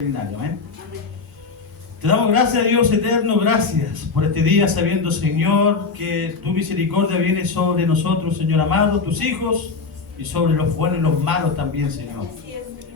Amén. Te damos gracias, Dios eterno, gracias por este día, sabiendo, Señor, que tu misericordia viene sobre nosotros, Señor amado, tus hijos, y sobre los buenos y los malos también, Señor.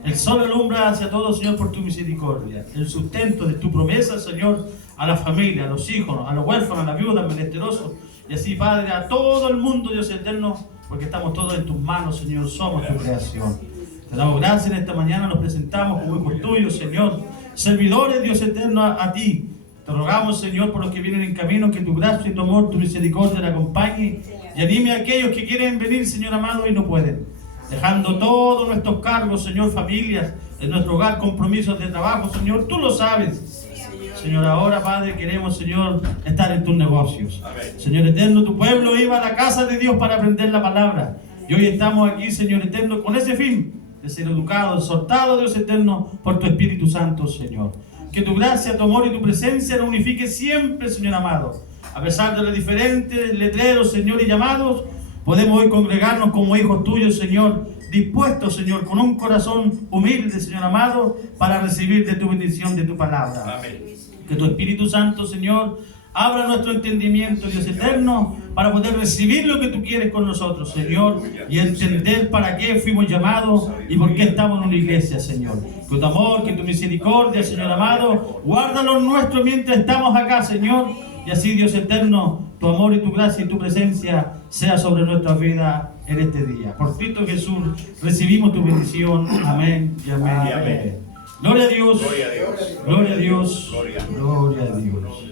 El sol alumbra hacia todos, Señor, por tu misericordia. El sustento de tu promesa, Señor, a la familia, a los hijos, a los huérfanos, a las viudas, menesterosos, y así, Padre, a todo el mundo, Dios eterno, porque estamos todos en tus manos, Señor, somos tu creación. Te damos gracias en esta mañana, nos presentamos como hijos tuyos, Señor, servidores, Dios eterno, a ti. Te rogamos, Señor, por los que vienen en camino, que tu gracia y tu amor, tu misericordia le acompañe y anime a aquellos que quieren venir, Señor amado, y no pueden. Dejando todos nuestros cargos, Señor, familias, en nuestro hogar, compromisos de trabajo, Señor, tú lo sabes. Señor, ahora, Padre, queremos, Señor, estar en tus negocios. Señor eterno, tu pueblo iba a la casa de Dios para aprender la palabra. Y hoy estamos aquí, Señor eterno, con ese fin de ser educados, exhortados, Dios eterno, por tu Espíritu Santo, Señor. Que tu gracia, tu amor y tu presencia nos unifique siempre, Señor amado. A pesar de los diferentes letreros, Señor, y llamados, podemos hoy congregarnos como hijos tuyos, Señor, dispuestos, Señor, con un corazón humilde, Señor amado, para recibir de tu bendición, de tu palabra. Amén. Que tu Espíritu Santo, Señor, abra nuestro entendimiento, Dios eterno, para poder recibir lo que tú quieres con nosotros, Señor, y entender para qué fuimos llamados y por qué estamos en una iglesia, Señor. Que tu amor, que tu misericordia, Señor amado, guárdalo nuestro mientras estamos acá, Señor, y así, Dios eterno, tu amor y tu gracia y tu presencia sea sobre nuestra vida en este día. Por Cristo Jesús recibimos tu bendición. Amén y amén. Y amén. Gloria a Dios. Gloria a Dios. Gloria a Dios. Gloria a Dios.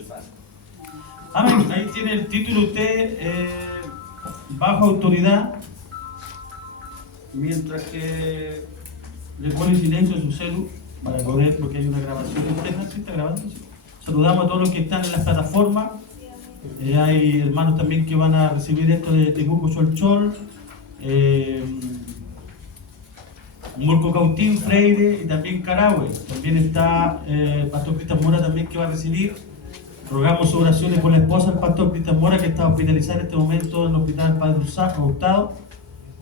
Amén. Ahí tiene el título usted, bajo autoridad, mientras que le pone silencio en su celu para poder, porque hay una grabación interna. ¿Sí está grabando? Sí. Saludamos a todos los que están en las plataformas. Hay hermanos también que van a recibir esto de Temuco Cholchol, Murco Cautín, Freire y también Carahue. También está Pastor Cristian Mora también que va a recibir. Rogamos sus oraciones por la esposa del Pastor Cristian Mora, que está hospitalizada en este momento en el Hospital Padre Hurtado.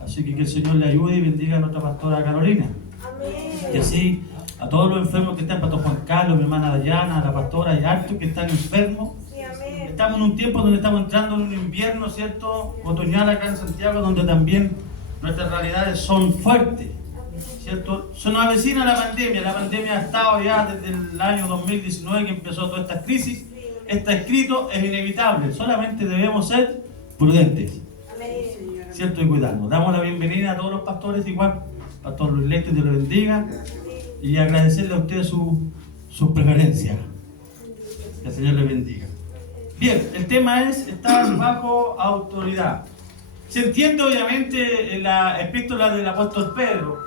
Así que el Señor le ayude y bendiga a nuestra pastora Carolina. Amén. Y así a todos los enfermos que están, Pastor Juan Carlos, mi hermana Dayana, la pastora y Arto, que están enfermos. Sí, estamos en un tiempo donde estamos entrando en un invierno, ¿cierto? Otoñal acá en Santiago, donde también nuestras realidades son fuertes, ¿cierto? Se nos avecina la pandemia. La pandemia ha estado ya desde el año 2019 que empezó toda esta crisis. Está escrito, es inevitable, solamente debemos ser prudentes, ¿cierto? Y cuidarnos. Damos la bienvenida a todos los pastores, igual, Pastor Luis Leite, Dios lo bendiga, y agradecerle a ustedes su preferencia. Que el Señor les bendiga. Bien, el tema es estar bajo autoridad. Se entiende obviamente en la epístola del apóstol Pedro,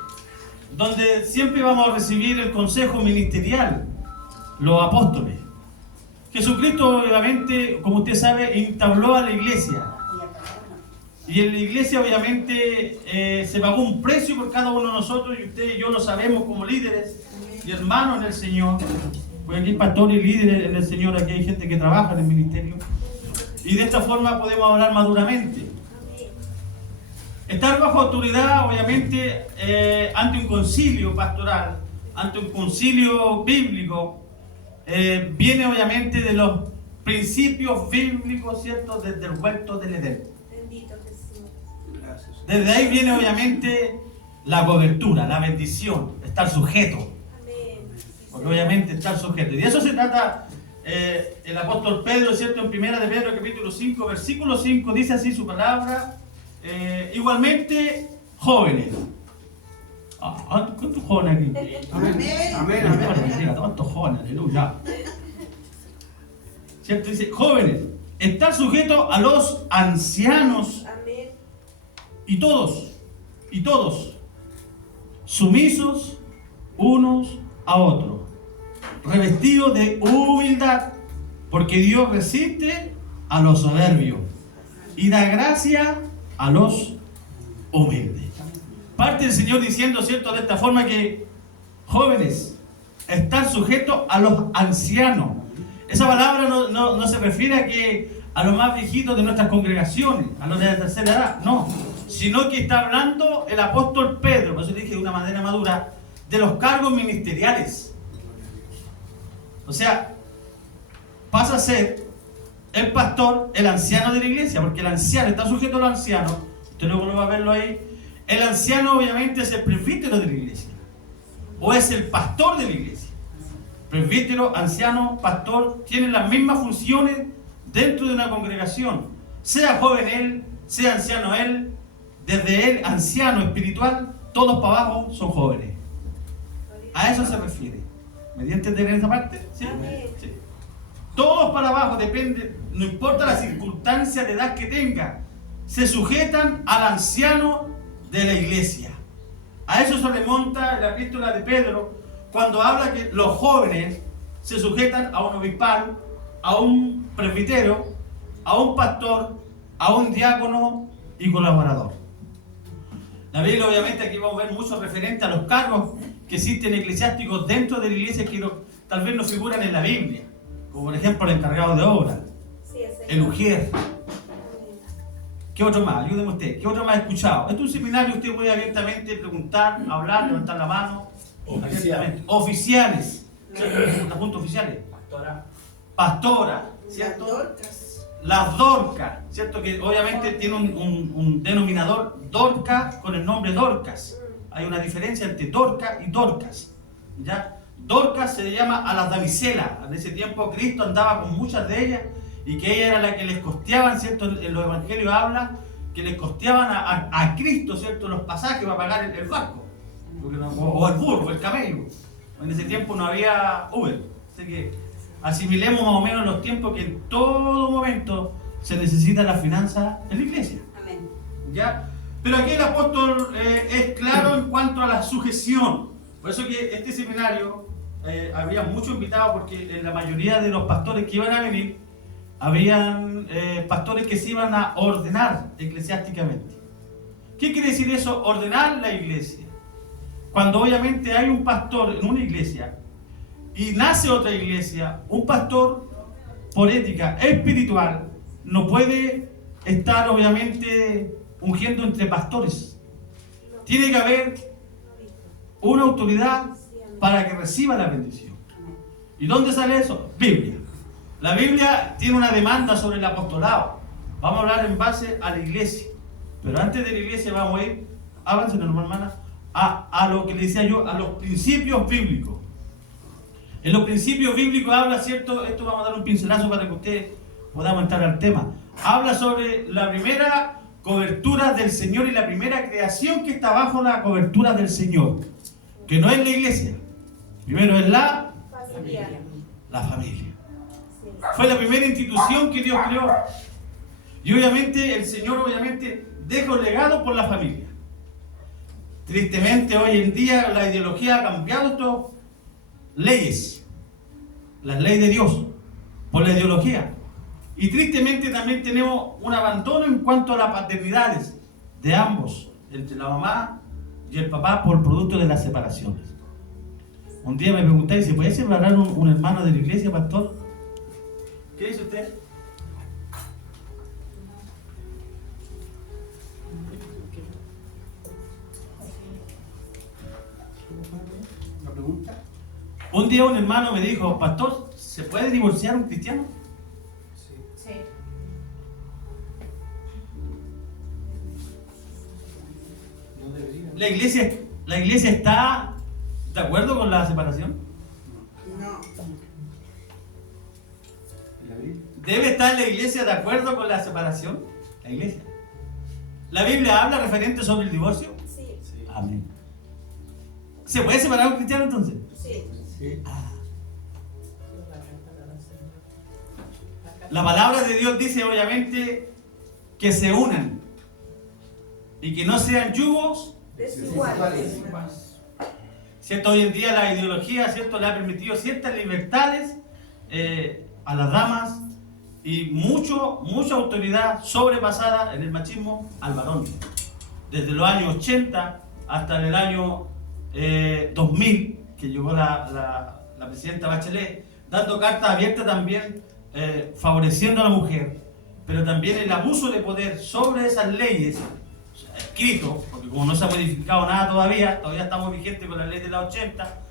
donde siempre vamos a recibir el consejo ministerial, los apóstoles. Jesucristo, obviamente, como usted sabe, entabló a la iglesia. Y en la iglesia, obviamente, se pagó un precio por cada uno de nosotros, y usted y yo lo sabemos como líderes y hermanos en el Señor. Porque aquí hay pastores y líderes en el Señor, aquí hay gente que trabaja en el ministerio. Y de esta forma podemos hablar maduramente. Estar bajo autoridad, obviamente, ante un concilio pastoral, ante un concilio bíblico, viene obviamente de los principios bíblicos, ¿cierto? Desde el huerto del Edén. Bendito Jesús. Desde ahí viene obviamente la cobertura, la bendición, estar sujeto. Amén. Porque obviamente estar sujeto. Y de eso se trata el apóstol Pedro, ¿cierto? En primera de Pedro, capítulo 5, versículo 5, dice así su palabra. Igualmente, jóvenes. ¿Cuántos jóvenes aquí? Amén. Amén. Amén. ¿Cuántos jóvenes? Aleluya. ¿Cierto? Dice, jóvenes, estar sujetos a los ancianos. Amén. Y todos, sumisos unos a otros, revestidos de humildad, porque Dios resiste a los soberbios y da gracia a los humildes. Parte del Señor diciendo, ¿cierto?, de esta forma que jóvenes, estar sujetos a los ancianos. Esa palabra no se refiere a los más viejitos de nuestras congregaciones, a los de la tercera edad, no. Sino que está hablando el apóstol Pedro, por eso dije de una manera madura, de los cargos ministeriales. O sea, pasa a ser el pastor, el anciano de la iglesia, porque el anciano está sujeto a los ancianos. Usted luego lo va a verlo ahí. El anciano obviamente es el presbítero de la iglesia, o es el pastor de la iglesia. Presbítero, anciano, pastor, tienen las mismas funciones dentro de una congregación. Sea joven él, sea anciano él, desde él, anciano espiritual, todos para abajo son jóvenes. A eso se refiere. ¿Me dio a entender en esa parte? ¿Sí? Sí. Todos para abajo, depende, no importa la circunstancia de edad que tenga, se sujetan al anciano de la iglesia. A eso se remonta la epístola de Pedro, cuando habla que los jóvenes se sujetan a un obispal, a un presbítero, a un pastor, a un diácono y colaborador. La Biblia, obviamente, aquí vamos a ver mucho referente a los cargos que existen eclesiásticos dentro de la iglesia que tal vez no figuran en la Biblia, como por ejemplo el encargado de obra, el ujier. ¿Qué otro más? Ayúdeme usted. ¿Qué otro más ha escuchado? Esto es un seminario, usted puede abiertamente preguntar, hablar, levantar la mano. Oficiales. ¿Los puntos oficiales? Pastora. ¿Cierto? Las Dorcas, ¿cierto? Que obviamente tiene un denominador, Dorca, con el nombre Dorcas. Hay una diferencia entre Dorca y Dorcas, ¿ya? Dorcas se le llama a las damiselas. En ese tiempo Cristo andaba con muchas de ellas y que ella era la que les costeaban, ¿cierto? En los evangelios habla que les costeaban a Cristo, ¿cierto? Los pasajes para pagar el barco, o el burro, o el camello. En ese tiempo no había Uber, así que asimilemos más o menos los tiempos que en todo momento se necesita la finanza en la iglesia. Amén. ¿Ya? Pero aquí el apóstol es claro en cuanto a la sujeción. Por eso que este seminario había muchos invitados, porque la mayoría de los pastores que iban a venir, habían pastores que se iban a ordenar eclesiásticamente. ¿Qué quiere decir eso? Ordenar la iglesia. Cuando obviamente hay un pastor en una iglesia y nace otra iglesia, un pastor por ética espiritual no puede estar obviamente ungiendo entre pastores. Tiene que haber una autoridad para que reciba la bendición. ¿Y dónde sale eso? Biblia. La Biblia tiene una demanda sobre el apostolado. Vamos a hablar en base a la iglesia. Pero antes de la iglesia vamos a ir, háganse, hermanas, a lo que le decía yo, a los principios bíblicos. En los principios bíblicos habla, ¿cierto? Esto vamos a dar un pincelazo para que ustedes podamos entrar al tema. Habla sobre la primera cobertura del Señor y la primera creación que está bajo la cobertura del Señor, que no es la iglesia. Primero es la familia. Fue la primera institución que Dios creó. Y obviamente el Señor obviamente deja un legado por la familia. Tristemente hoy en día la ideología ha cambiado estas leyes, las leyes de Dios, por la ideología. Y tristemente también tenemos un abandono en cuanto a las paternidades de ambos, entre la mamá y el papá, por producto de las separaciones. Un día me preguntáis, ¿se puede separar un hermano de la iglesia, pastor? ¿Qué dice usted? ¿Una pregunta? Un día un hermano me dijo, pastor, ¿se puede divorciar un cristiano? Sí. ¿La iglesia está de acuerdo con la separación? No. ¿Debe estar la iglesia de acuerdo con la separación? La iglesia. ¿La Biblia habla referente sobre el divorcio? Sí. Amén. ¿Se puede separar un cristiano entonces? Sí. La palabra de Dios dice obviamente que se unan y que no sean yugos desiguales. ¿Cierto? Hoy en día la ideología, ¿cierto?, le ha permitido ciertas libertades a las damas y mucha autoridad sobrepasada en el machismo al varón. Desde los años 80 hasta el año 2000, que llegó la presidenta Bachelet, dando carta abierta también, favoreciendo a la mujer, pero también el abuso de poder sobre esas leyes escrito, porque como no se ha modificado nada todavía estamos vigentes con la ley de la 80,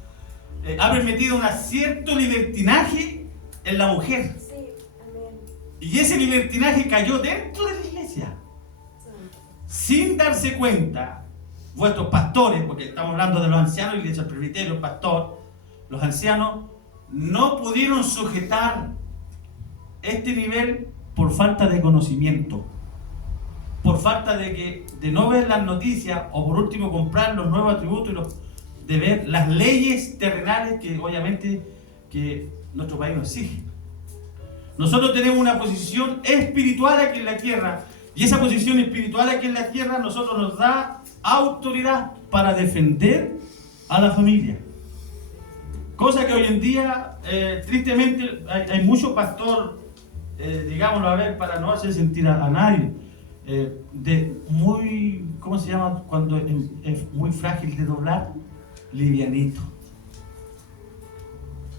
ha permitido un cierto libertinaje en la mujer. Sí, amén. Y ese libertinaje cayó dentro de la iglesia. Sin darse cuenta, vuestros pastores, porque estamos hablando de los ancianos, iglesia, el presbiterio, el pastor, los ancianos, no pudieron sujetar este nivel por falta de conocimiento, por falta de no ver las noticias, o por último comprar los nuevos atributos de ver las leyes terrenales que obviamente que nuestro país nos exige. Nosotros tenemos una posición espiritual aquí en la tierra, y esa posición espiritual aquí en la tierra nosotros nos da autoridad para defender a la familia. Cosa que hoy en día, tristemente, hay mucho pastor, digámoslo a ver, para no hacer sentir a nadie, de muy, ¿cómo se llama? Cuando es muy frágil de doblar, livianito.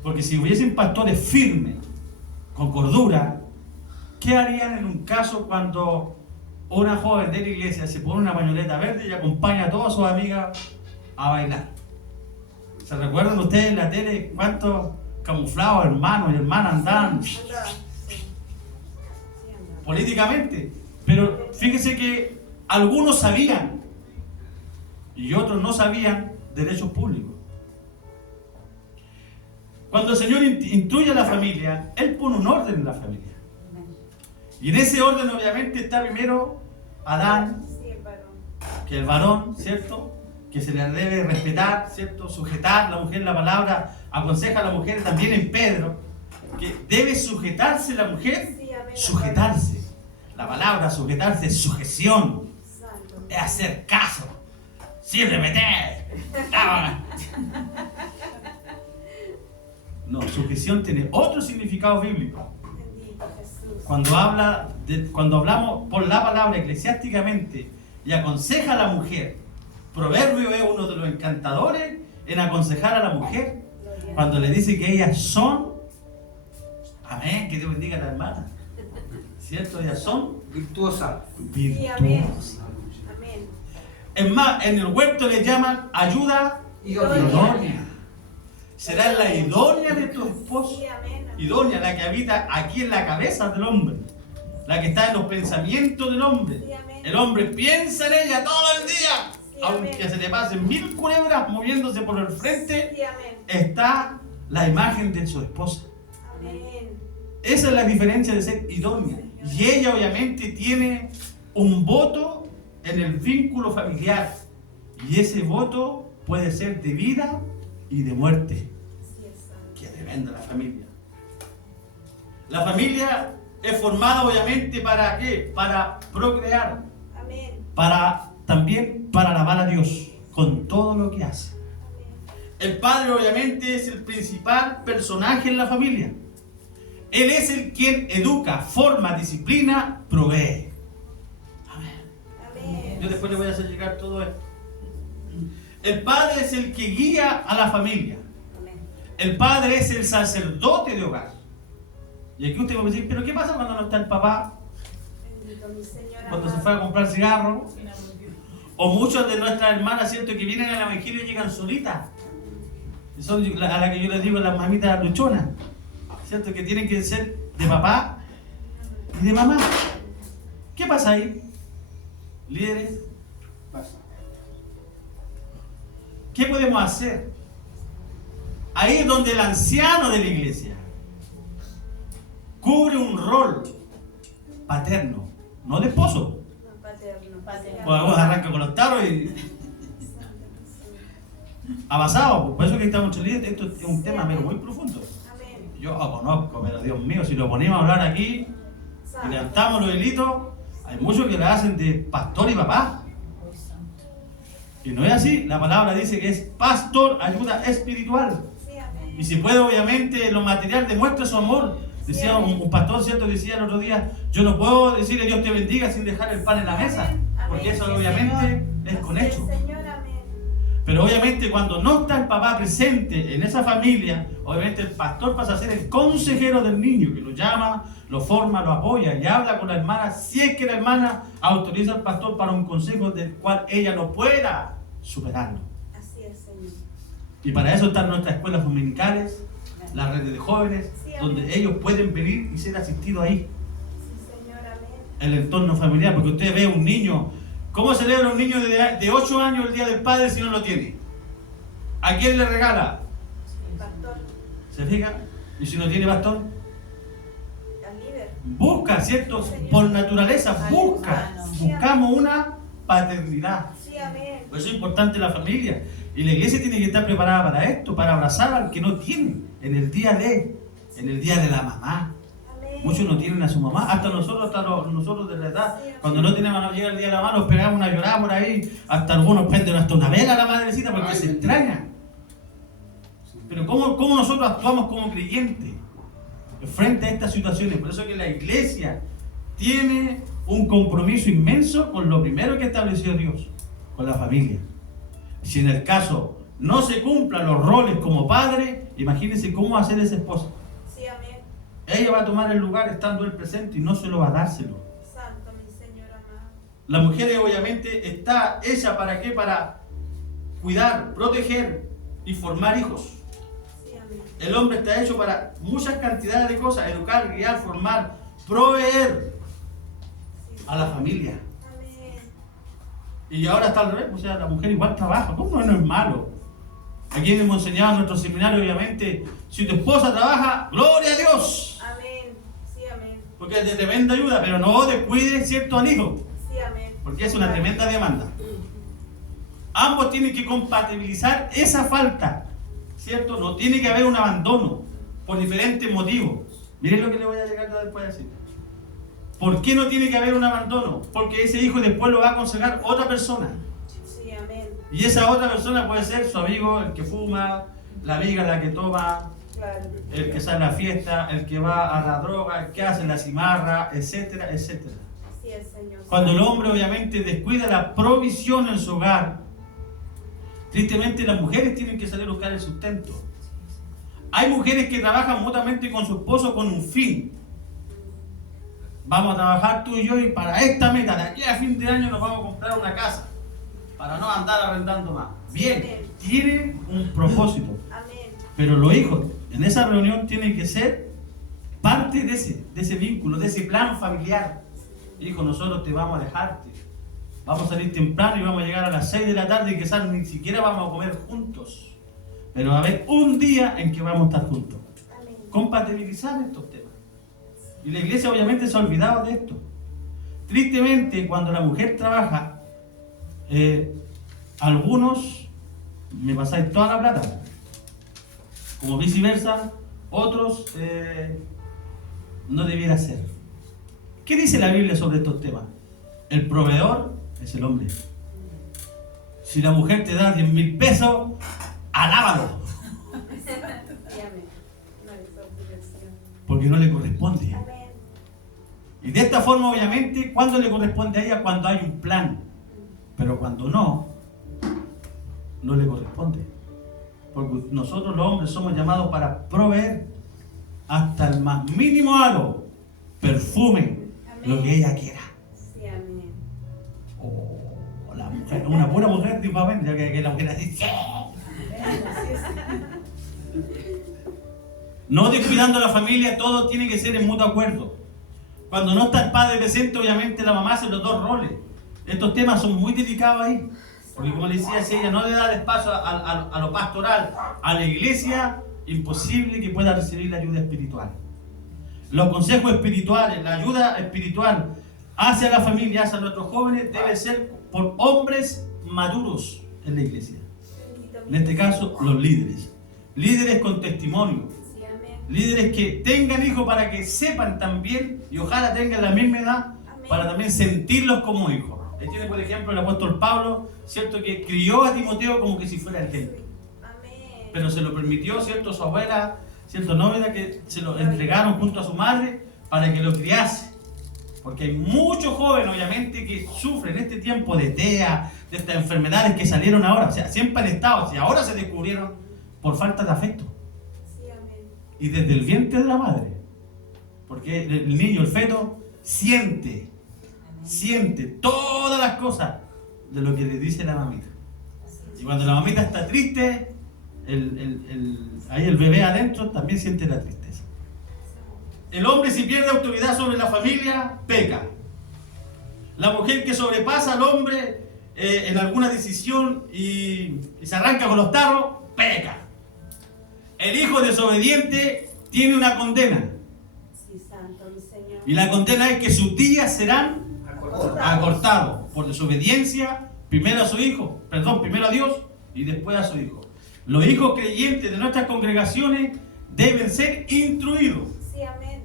Porque si hubiesen pastores firmes, con cordura, ¿qué harían en un caso cuando una joven de la iglesia se pone una pañoleta verde y acompaña a todas sus amigas a bailar? ¿Se recuerdan ustedes en la tele cuántos camuflados hermanos y hermanas andaban políticamente? Pero fíjense que algunos sabían y otros no sabían derechos públicos. Cuando el Señor instruye a la familia, Él pone un orden en la familia. Y en ese orden obviamente está primero Adán, que el varón, ¿cierto? Que se le debe respetar, ¿cierto? Sujetar. La mujer, la palabra aconseja a la mujer también en Pedro, que debe sujetarse la mujer, sujetarse. La palabra sujetarse es sujeción, es hacer caso, sin repetir. No, sujeción tiene otro significado bíblico. Cuando hablamos por la palabra eclesiásticamente y aconseja a la mujer, Proverbio es uno de los encantadores en aconsejar a la mujer, cuando le dice que ellas son, amén, que Dios bendiga a la hermana, ¿cierto? Ellas son virtuosas. Es más, en el huerto le llaman ayuda idónea. Será la idónea de tu esposo. Idónea, la que habita aquí en la cabeza del hombre, la que está en los pensamientos del hombre. El hombre piensa en ella todo el día, aunque se le pasen 1000 culebras moviéndose por el frente, está la imagen de su esposa. Esa es la diferencia de ser idónea. Y ella obviamente tiene un voto en el vínculo familiar, y ese voto puede ser de vida y de muerte. Que depende de la familia. La familia es formada obviamente ¿para qué? Para procrear. También para alabar a Dios con todo lo que hace. El padre obviamente es el principal personaje en la familia. Él es el quien educa, forma, disciplina, provee. Amén. Yo después le voy a hacer llegar todo esto. El padre es el que guía a la familia. El padre es el sacerdote de hogar. Y aquí usted va a decir, pero ¿qué pasa cuando no está el papá? Cuando se fue a comprar cigarros. O muchas de nuestras hermanas, ¿cierto?, que vienen al evangelio y llegan solitas. Son a la que yo les digo las mamitas luchonas, ¿cierto?, que tienen que ser de papá y de mamá. ¿Qué pasa ahí? Líderes, ¿qué podemos hacer? Ahí es donde el anciano de la iglesia cubre un rol paterno, no de esposo. Pues vamos a arrancar con los taros y avanzado. Por eso que estamos muchos líderes. Esto es un tema muy profundo. Yo lo conozco, pero Dios mío, si lo ponemos a hablar aquí y levantamos los hilitos, hay muchos que la hacen de pastor y papá. Y no es así. La palabra dice que es pastor, ayuda espiritual. Y si puede, obviamente, lo material demuestra su amor. Decía un pastor, ¿cierto? Decía el otro día, yo no puedo decirle Dios te bendiga sin dejar el pan en la mesa, porque eso obviamente es con hecho. Pero obviamente cuando no está el papá presente en esa familia, obviamente el pastor pasa a ser el consejero del niño, que lo llama, lo forma, lo apoya y habla con la hermana, si es que la hermana autoriza al pastor para un consejo del cual ella no pueda superarlo. Así es, Señor. Y para eso están nuestras escuelas dominicales, las redes de jóvenes, donde ellos pueden venir y ser asistidos ahí. Sí, Señor, amén. El entorno familiar, porque usted ve un niño, ¿cómo celebra un niño de 8 años el Día del Padre si no lo tiene? ¿A quién le regala? Pastor, ¿Se fija? Y si no tiene bastón, al líder. busca, ¿cierto? Por naturaleza, buscamos una paternidad. Sí, amén. Por eso es importante la familia. Y la iglesia tiene que estar preparada para esto, para abrazar al que no tiene en el día de la mamá. Amén. Muchos no tienen a su mamá, hasta nosotros de la edad, cuando no tenemos, no llega el día de la mamá, nos pegamos una llorada por ahí, hasta algunos prenden hasta una vela a la madrecita porque se extrañan. Pero ¿cómo nosotros actuamos como creyentes frente a estas situaciones? Por eso que la iglesia tiene un compromiso inmenso con lo primero que estableció Dios, con la familia. Si en el caso no se cumplan los roles como padre, imagínense cómo va a ser esa esposa. Sí, amén. Ella va a tomar el lugar estando él presente y no se lo va a dárselo. Santo, mi Señor amado. La mujer obviamente está hecha ¿para qué? Para cuidar, proteger y formar hijos. Sí, amén. El hombre está hecho para muchas cantidades de cosas, educar, guiar, formar, proveer Sí, a la familia. amén. Y ahora está al revés, o sea, la mujer igual trabaja, ¿cómo no es malo? Aquí hemos enseñado en nuestro seminario, obviamente, si tu esposa trabaja, ¡gloria a Dios! Amén. Sí, amén. Porque es de tremenda ayuda, pero no descuide, ¿cierto?, al hijo, Sí, amén. porque es una tremenda demanda. Ambos tienen que compatibilizar esa falta, ¿cierto? No tiene que haber un abandono por diferentes motivos. Miren lo que le voy a llegar después a decir. ¿Por qué no tiene que haber un abandono? Porque ese hijo después lo va a aconsejar otra persona. Sí, amén. Y esa otra persona puede ser su amigo, el que fuma, la amiga la que toma, Claro. el que sale a la fiesta, el que va a la droga, el que hace la cimarra, etcétera, etcétera. Así es, Señor. Cuando el hombre obviamente descuida la provisión en su hogar, tristemente las mujeres tienen que salir a buscar el sustento. Hay mujeres que trabajan mutuamente con su esposo con un fin. Vamos a trabajar tú y yo y para esta meta, de aquí a fin de año nos vamos a comprar una casa, para no andar arrendando más. Bien, tiene un propósito. Amén. Pero los hijos en esa reunión tienen que ser parte de ese vínculo, de ese plano familiar. Hijo, nosotros te vamos a dejarte. Vamos a salir temprano y vamos a llegar a las 6 de la tarde y quizás ni siquiera vamos a comer juntos. Pero va a haber un día en que vamos a estar juntos. Amén. Compatibilizar estos temas. Y la iglesia obviamente se ha olvidado de esto. Tristemente, cuando la mujer trabaja, algunos me pasáis toda la plata. Como viceversa, otros no debiera ser. ¿Qué dice la Biblia sobre estos temas? El proveedor es el hombre. Si la mujer te da 10,000 pesos, alábalo. Sí, amén. No es obligación. Porque no le corresponde. Amén. Y de esta forma, obviamente, ¿cuándo le corresponde a ella? Cuando hay un plan. Pero cuando no, no le corresponde. Porque nosotros los hombres somos llamados para proveer hasta el más mínimo halo, perfume, lo que ella quiera. Sí, amén. O la mujer, una pura mujer, tipo, ya que la mujer así. No descuidando a la familia, todo tiene que ser en mutuo acuerdo. Cuando no está el padre presente, obviamente la mamá hace los dos roles. Estos temas son muy delicados ahí. Porque como le decía, si ella no le da espacio a lo pastoral, a la iglesia, imposible que pueda recibir la ayuda espiritual. Los consejos espirituales, la ayuda espiritual hacia la familia, hacia nuestros jóvenes, debe ser por hombres maduros en la iglesia. En este caso, los líderes. Líderes con testimonio. Sí, amén. Líderes que tengan hijos para que sepan también, y ojalá tengan la misma edad, para también sentirlos como hijos. Ahí tiene, por ejemplo, el apóstol Pablo, ¿cierto? Que crió a Timoteo como que si fuera el gente. Amén. Pero se lo permitió, ¿cierto? Su abuela, ¿cierto? Novia, que se lo entregaron junto a su madre para que lo criase. Porque hay muchos jóvenes, obviamente, que sufren este tiempo de TEA, de estas enfermedades que salieron ahora. O sea, siempre han estado, y ahora se descubrieron por falta de afecto. Sí, amén. Y desde el vientre de la madre. Porque el niño, el feto, siente todas las cosas de lo que le dice la mamita. Y cuando la mamita está triste, ahí el bebé adentro también siente la tristeza. El hombre, si pierde autoridad sobre la familia, peca. La mujer que sobrepasa al hombre en alguna decisión y se arranca con los tarros, peca. El hijo desobediente tiene una condena. Sí, santo, mi Señor. Y la condena es que sus días serán acortados por desobediencia, primero a Dios y después a su hijo. Los hijos creyentes de nuestras congregaciones deben ser instruidos Sí, amén.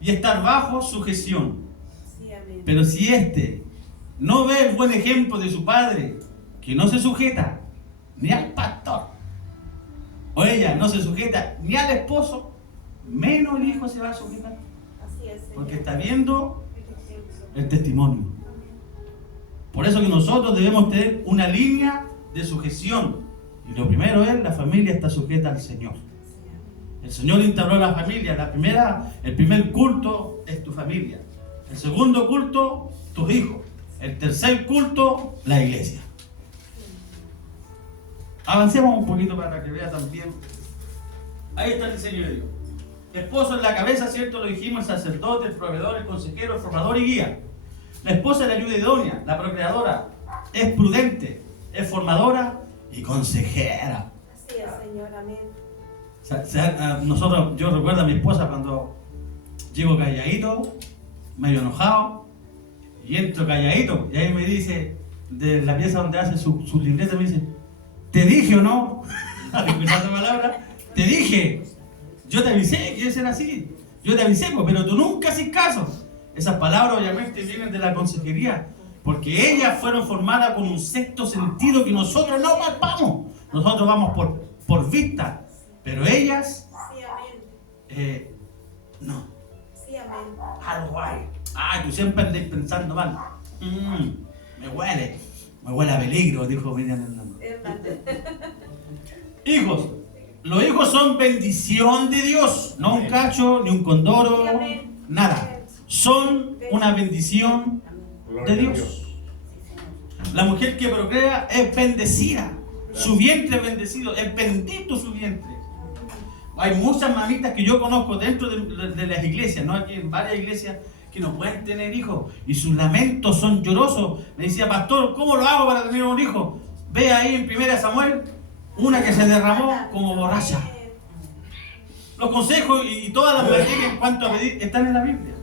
y estar bajo sujeción. Sí, amén. Pero si éste no ve el buen ejemplo de su padre, que no se sujeta ni al pastor, o ella no se sujeta ni al esposo, menos el hijo se va a sujetar, Así es, Señor. porque está viendo el testimonio. Por eso que nosotros debemos tener una línea de sujeción. Y lo primero es, la familia está sujeta al Señor. El Señor instauró la familia. El primer culto es tu familia. El segundo culto, tus hijos. El tercer culto, la iglesia. Avancemos un poquito para que vea también. Ahí está el diseño de Dios. Esposo en la cabeza, ¿cierto? Lo dijimos, el sacerdote, el proveedor, el consejero, el formador y guía. La esposa es la ayuda idónea, la procreadora. Es prudente, es formadora y consejera. Así es, Señor, amén. Yo recuerdo a mi esposa cuando llego calladito, medio enojado, y entro calladito, y ahí me dice, de la pieza donde hace su libreta, me dice, ¿te dije o no? Esa palabra, te dije, yo te avisé que iba a ser así, yo te avisé, pero tú nunca haces caso. Esas palabras obviamente vienen de la consejería, porque ellas fueron formadas con un sexto sentido que nosotros no palpamos. Nosotros vamos por vista, pero ellas, Sí, amén. no. Sí, amén. Algo hay. Tú siempre andas pensando mal. Me huele a peligro, dijo Miriam Hernández. Hermano. Hijos. Los hijos son bendición de Dios, no un cacho, ni un condoro, Sí, amén. nada. Son una bendición de Dios. La mujer que procrea es bendecida. Su vientre es bendecido, es bendito su vientre. Hay muchas mamitas que yo conozco dentro de las iglesias, ¿no? Aquí en varias iglesias que no pueden tener hijos y sus lamentos son llorosos. Me decía, pastor, ¿cómo lo hago para tener un hijo? Ve ahí en 1 Samuel, una que se derramó como borracha. Los consejos y todas las materias en cuanto a pedir están en la Biblia.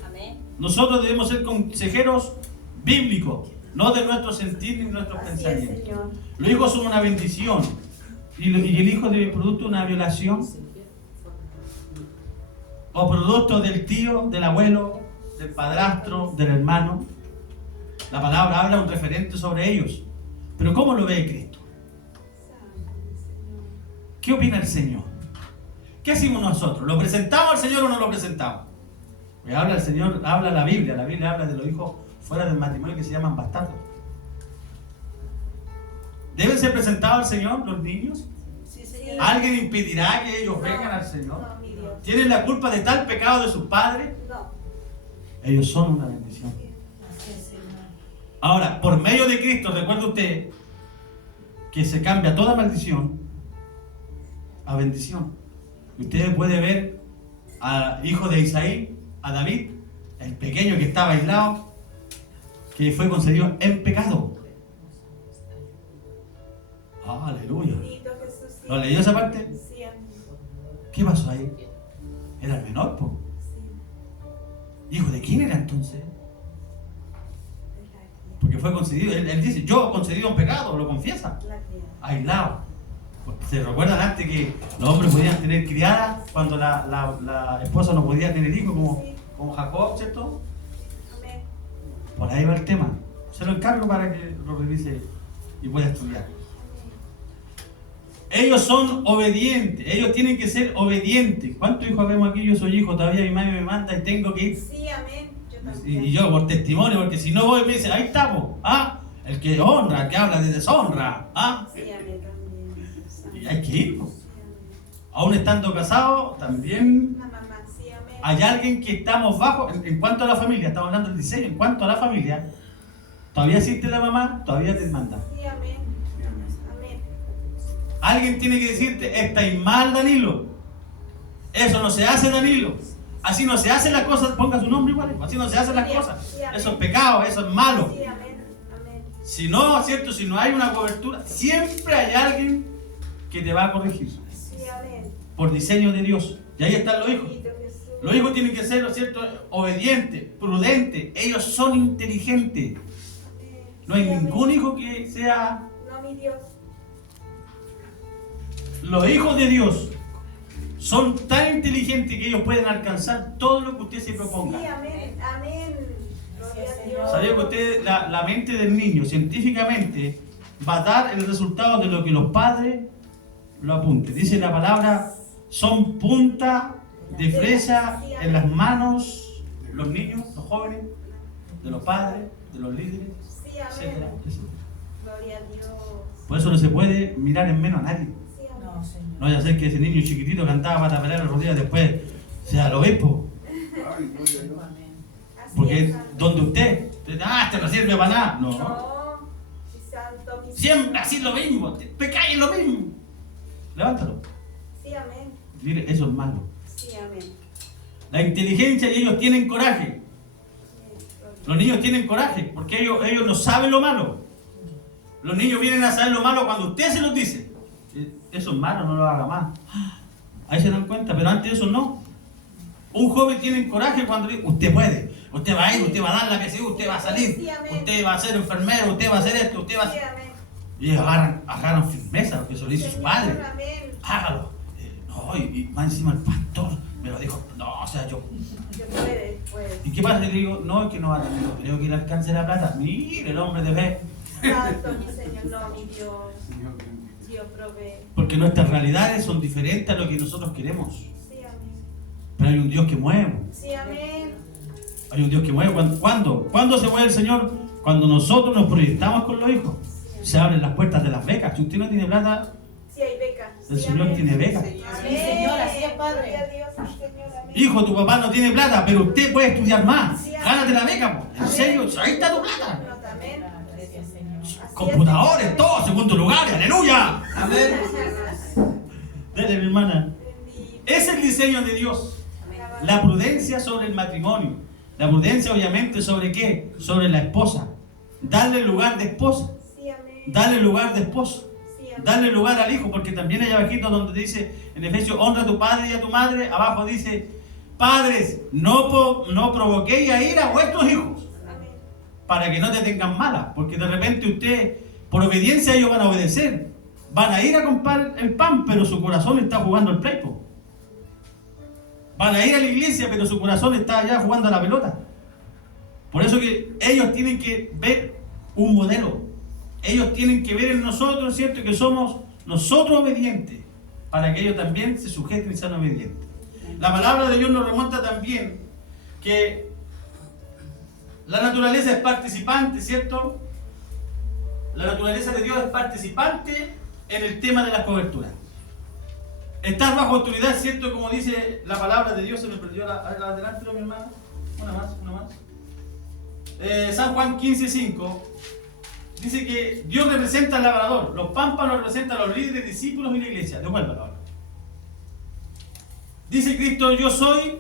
Nosotros debemos ser consejeros bíblicos, no de nuestro sentir ni nuestros Así es, pensamientos. Señor. Los hijos son una bendición y el hijo de producto de una violación o producto del tío, del abuelo, del padrastro, del hermano. La palabra habla un referente sobre ellos. Pero ¿cómo lo ve Cristo? ¿Qué opina el Señor? ¿Qué hacemos nosotros? ¿Lo presentamos al Señor o no lo presentamos? Pues habla el Señor, habla la Biblia habla de los hijos fuera del matrimonio que se llaman bastardos. ¿Deben ser presentados al Señor los niños? Sí, Señor. ¿Alguien impedirá que ellos vengan al Señor? No, mi Dios. ¿Tienen la culpa de tal pecado de sus padres? No. Ellos son una bendición. Así es, Señor. Ahora, por medio de Cristo, recuerde usted que se cambia toda maldición a bendición. Y usted puede ver al hijo de Isaí, a David, el pequeño que estaba aislado, que fue concedido en pecado. Aleluya. Bendito Jesús. Sí. ¿Lo leyó esa parte? Sí, amén. ¿Qué pasó ahí? Era el menor, po. Sí. ¿Hijo de quién era entonces? Es la cría. Porque fue concedido, él dice, yo he concedido un pecado, lo confiesa, La cría. aislado. ¿Se recuerdan antes que los hombres podían tener criadas cuando la esposa no podía tener hijos, como Jacob, ¿cierto? Amén. Por ahí va el tema. Se lo encargo para que lo revise y pueda estudiar. Ellos son obedientes, ellos tienen que ser obedientes. ¿Cuántos hijos vemos aquí? Yo soy hijo, todavía mi madre me manda y tengo que ir. Sí, amén. Yo también. Y yo por testimonio, porque si no voy me dice, ahí estamos, el que honra, el que habla de deshonra, Sí, amén también. y hay que ir. Sí, amén. Aún estando casados, también La mamá, sí, amén. hay alguien que estamos bajo, en cuanto a la familia, estamos hablando del diseño, en cuanto a la familia, todavía existe la mamá, todavía te manda. Sí, amén. Amén. Alguien tiene que decirte, estáis mal, Danilo. Eso no se hace, Danilo. Así no se hacen las cosas. Ponga su nombre igual. Así no se hacen las cosas. Eso es pecado, eso es malo. Sí, amén. Amén. Si no, ¿cierto? Si no hay una cobertura, siempre hay alguien que te va a corregir. Sí, amén. Por diseño de Dios. Y ahí están los hijos. Bendito Jesús. Los hijos tienen que ser, ¿no es cierto?, obedientes, prudentes. Ellos son inteligentes. No hay Sí, amén. ningún hijo que sea... No, mi Dios. Los hijos de Dios son tan inteligentes que ellos pueden alcanzar todo lo que usted se proponga. Sí, amén. Amén. Gloria a Dios. ¿Sabía que usted, la mente del niño, científicamente, va a dar el resultado de lo que los padres lo apunten? Dice la palabra, son punta de flecha en las manos, los niños, los jóvenes, de los padres, de los líderes, Sí, etcétera, amén. etcétera. Gloria a Dios. Por eso no se puede mirar en menos a nadie. Sí, amén. No, Señor. No vaya a ser que ese niño chiquitito que andaba para pelear los días después sea el obispo. Amén. Así Porque es, santo. donde usted este no sirve para nada. No. No. Sí, santo, mi Siempre así lo mismo. Pecáis lo mismo. Levántalo. Sí, amén. Dile, eso es malo. Sí, amén. La inteligencia y ellos tienen coraje. Amén. Los niños tienen coraje porque ellos no saben lo malo. Los niños vienen a saber lo malo cuando usted se los dice. Eso es malo, no lo haga más. Ahí se dan cuenta, pero antes de eso no. Un joven tiene coraje cuando dice, usted puede, usted va a ir, usted va a dar la que sea, usted va a salir, Sí, amén. usted va a ser enfermero, usted va a hacer esto, usted va a Sí, hacer... amén. Y ellos agarran firmeza, porque eso lo dice su Señor, padre. amén. Hágalo. No, y más encima el pastor me lo dijo, no, o sea, yo... Que puede, puede. ¿Y qué pasa? Y le digo, no, es que no va a tener, creo que le alcance la plata. Mire, el hombre de fe. Santo, mi Señor, no, mi Dios. Dios provee. Porque nuestras realidades son diferentes a lo que nosotros queremos. Sí, amén. Pero hay un Dios que mueve. Sí, amén. Hay un Dios que mueve. ¿Cuándo? ¿Cuándo se mueve el Señor? Cuando nosotros nos proyectamos con los hijos. Se abren las puertas de las becas. Si usted no tiene plata, Sí, hay beca. el Sí, Señor amén. tiene becas. Amén. Sí, Señor, así es, Padre. Gloria a Dios, sí, Señor, amén. Hijo, tu papá no tiene plata, pero usted puede estudiar más. Sí, amén. Gánate la beca, po. En Amén. serio, ahí está tu plata. Amén. Gracias, Señor. Así es, Computadores, Señor. todo, segundo lugar, aleluya. Amén. Dele, mi hermana. Bendito. Es el diseño de Dios. Amén. La prudencia sobre el matrimonio. La prudencia, obviamente, ¿sobre qué? Sobre la esposa. Darle lugar de esposa. Sí, amén. Darle lugar de esposo. Sí, amén. Darle lugar al hijo, porque también hay abajito donde dice en Efesios, honra a tu padre y a tu madre. Abajo dice, padres, no provoquéis a ir a vuestros hijos, Amén. para que no te tengan mala, porque de repente usted, por obediencia, ellos van a obedecer. Van a ir a comprar el pan, pero su corazón está jugando el play, po. Van a ir a la iglesia, pero su corazón está allá jugando a la pelota. Por eso que ellos tienen que ver un modelo. Ellos tienen que ver en nosotros, ¿cierto? Que somos nosotros obedientes, para que ellos también se sujeten y sean obedientes. La palabra de Dios nos remonta también que la naturaleza es participante, ¿cierto? La naturaleza de Dios es participante en el tema de las coberturas. Estar bajo autoridad, ¿cierto? Como dice la palabra de Dios, se me perdió adelante, mi hermano. Una más. San Juan 15:5 dice que Dios representa al labrador, los pámpanos representan a los líderes, discípulos y la iglesia. Devuélvalo ahora. Dice Cristo, yo soy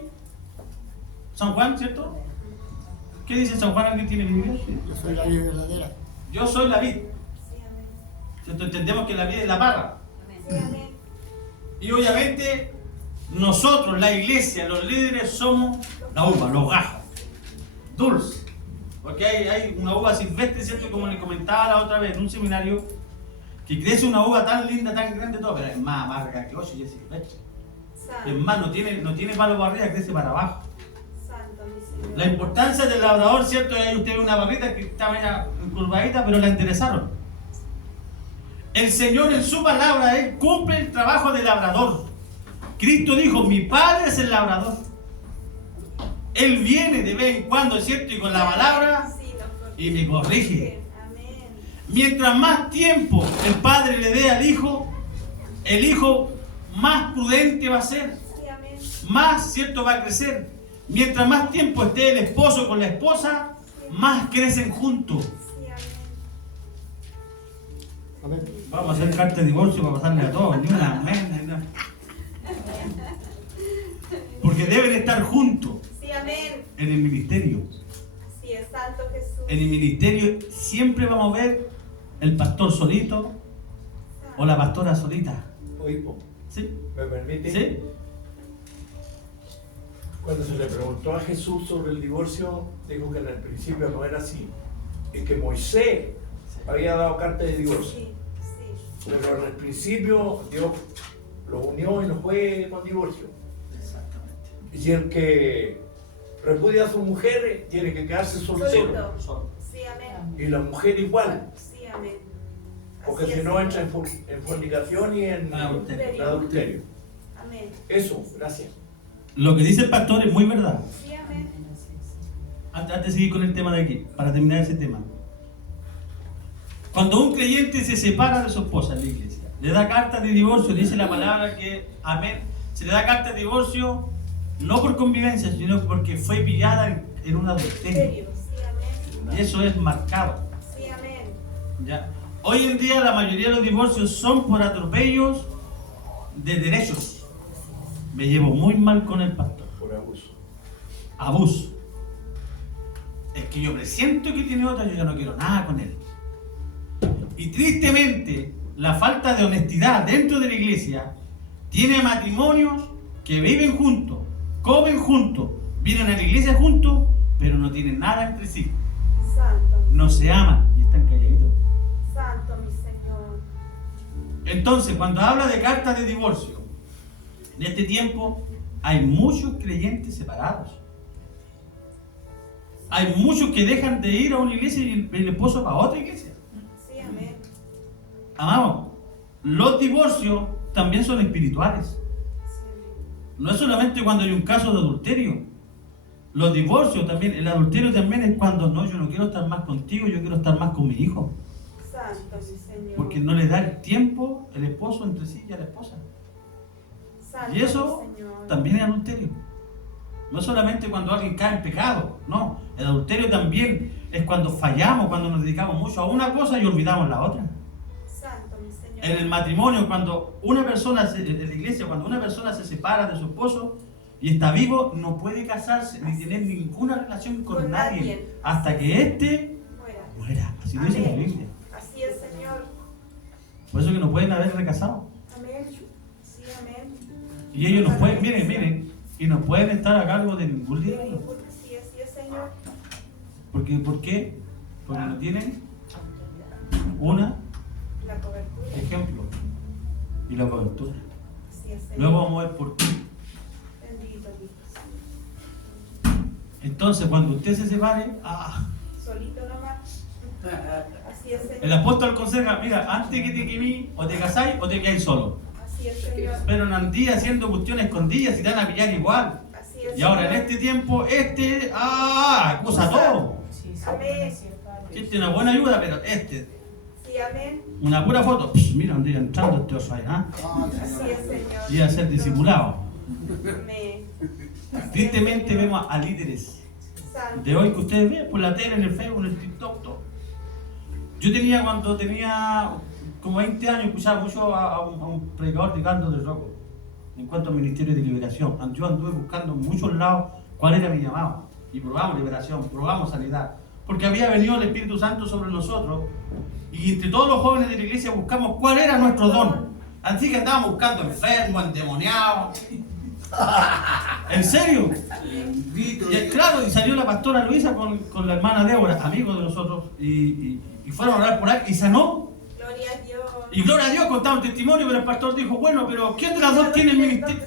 San Juan, ¿cierto? ¿Qué dice San Juan? ¿Alguien tiene Biblia? Yo soy la vida verdadera. Yo soy la vid. Sí, amén. ¿Cierto? Entendemos que la vid es la parra. Sí, amén. Y obviamente nosotros, la iglesia, los líderes, somos la uva, los gajos, dulce. Porque hay una uva silvestre, ¿cierto? Como le comentaba la otra vez en un seminario, que crece una uva tan linda, tan grande, todo, pero es más amarga que ocho y es silvestre. Es Santo, más, no tiene palo para arriba, crece para abajo. santo, mi Señor. La importancia del labrador, ¿cierto? Ahí usted ve una barrita que estaba ya encurvadita, pero la enderezaron. El Señor en su palabra, Él cumple el trabajo del labrador. Cristo dijo, mi Padre es el labrador. Él viene de vez en cuando, ¿cierto? Y con la palabra, Sí, doctor. y me corrige. Amén. Mientras más tiempo el Padre le dé al Hijo, el Hijo más prudente va a ser. Sí, amén. Más, ¿cierto? Va a crecer. Mientras más tiempo esté el esposo con la esposa, más crecen juntos. Sí, amén. Amén. Vamos a hacer carta de divorcio para pasarle a todos, ni una amén, ni nada. Porque deben estar juntos Sí, amén. en el ministerio. Sí, es Santo Jesús. En el ministerio siempre vamos a ver el pastor solito o la pastora solita. Oigo, ¿Sí? ¿me permite? ¿Sí? Cuando se le preguntó a Jesús sobre el divorcio, dijo que en el principio no era así. Es que Moisés había dado carta de divorcio. Sí, sí. Pero en el principio Dios lo unió y no fue con divorcio. Exactamente. Y el que repudia a su mujer tiene que quedarse soltero. Solito. Sí, amén. Y la mujer igual, Sí, amén. porque Así si es, no Señor. entra en fornicación y en Adulterio. adulterio. Amén. Eso, gracias. Lo que dice el pastor es muy verdad. Sí, amén. Antes de seguir con el tema de aquí, para terminar ese tema. Cuando un creyente se separa de su esposa en la iglesia, le da carta de divorcio, dice la palabra que, amén, se le da carta de divorcio no por convivencia, sino porque fue pillada en un adulterio. Serio. Sí, amén. Y eso es marcado. Sí, amén. ¿Ya? Hoy en día la mayoría de los divorcios son por atropellos de derechos. Me llevo muy mal con el pastor. Por abuso. Abuso. Es que yo presiento que tiene otra, yo ya no quiero nada con él. Y tristemente, la falta de honestidad dentro de la iglesia tiene matrimonios que viven juntos, comen juntos, vienen a la iglesia juntos, pero no tienen nada entre sí. Santo. No se aman y están calladitos. Santo, mi Señor. Entonces, cuando habla de carta de divorcio, en este tiempo hay muchos creyentes separados. Hay muchos que dejan de ir a una iglesia y el esposo va a otra iglesia. Sí, amén. Amamos, los divorcios también son espirituales. Sí, amén. No es solamente cuando hay un caso de adulterio. Los divorcios también, el adulterio también es cuando no, yo no quiero estar más contigo, yo quiero estar más con mi hijo. Santo, mi Señor. Porque no le da el tiempo el esposo entre sí y a la esposa. Santo, Y eso mi Señor. también es adulterio. No es solamente cuando alguien cae en pecado, no. El adulterio también es cuando fallamos, cuando nos dedicamos mucho a una cosa y olvidamos la otra. Santo, mi Señor. En el matrimonio, cuando una persona, en la iglesia, cuando una persona se separa de su esposo y está vivo, no puede casarse ni tener ninguna relación con Con nadie nadie. hasta que éste Muera. muera. Así dice la Amén. Biblia. Así es, Señor. Por eso que no pueden haber recasado. Amén. Sí, amén. Y ellos no pueden, miren, y no pueden estar a cargo de ningún Sí, líder. así es, Señor. Porque, ¿por qué? Porque no tienen una La cobertura. ejemplo y la cobertura. Así es, Señor. Luego vamos a ver por qué. Bendito Dios. Entonces, cuando usted se separe, Solito nomás. Así es, el Señor. apóstol aconseja, mira, antes que te quemí, o te casáis o te quedáis solo. Así es, Señor. Pero no andí haciendo cuestiones escondidas y te van a pillar igual. Así es, Y ahora en Señor. este tiempo, acusa todo. Sí, Amén. así es, Padre. Este una buena ayuda, pero Sí, amén. una pura foto, mira dónde iba entrando este oso ahí, ¿ah? Así es, Señor. Y a ser disimulado. Amén. Tristemente vemos a líderes Santo. de hoy que ustedes ven por la tele, en el Facebook, en el TikTok, todo. Yo cuando tenía como 20 años, escuchaba mucho a un predicador de Carlos del Roco en cuanto al Ministerio de Liberación. Yo anduve buscando en muchos lados cuál era mi llamado. Y probamos liberación, probamos sanidad. Porque había venido el Espíritu Santo sobre nosotros. Y entre todos los jóvenes de la iglesia buscamos cuál era nuestro don. Así que andábamos buscando enfermos, endemoniados. ¿En serio? Y claro, y salió la pastora Luisa con la hermana Débora, amigos de nosotros, y fueron a orar por ahí y sanó. Gloria a Dios. Y gloria a Dios, contaba un testimonio, pero el pastor dijo, bueno, pero ¿quién de las dos tiene el ministerio?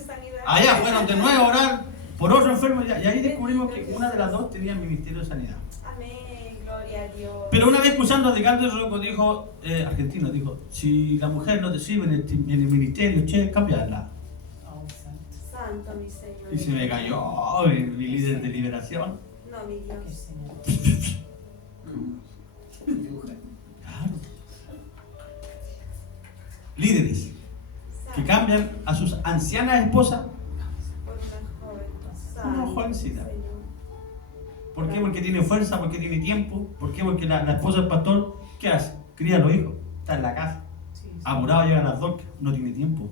Allá fueron de nuevo a orar por otro enfermo, y ahí descubrimos que una de las dos tenía el ministerio de sanidad. Amén. Gloria a Dios. Pero una vez escuchando a Ricardo Roco dijo, argentino, dijo, si la mujer no te sirve en el ministerio, che, cámbiala. Oh, santo. Santo, mi Señor. Y se me cayó mi líder de liberación. No, mi Que el Dios. Señor. Claro. Líderes que cambian a sus ancianas esposas. Por una joven. Una Santo, jovencita. Señor. ¿Por qué? Porque tiene fuerza, porque tiene tiempo. ¿Por qué? Porque la esposa del pastor, ¿qué hace? Cría a los hijos, está en la casa. Sí, apurado llega a las 2, no tiene tiempo.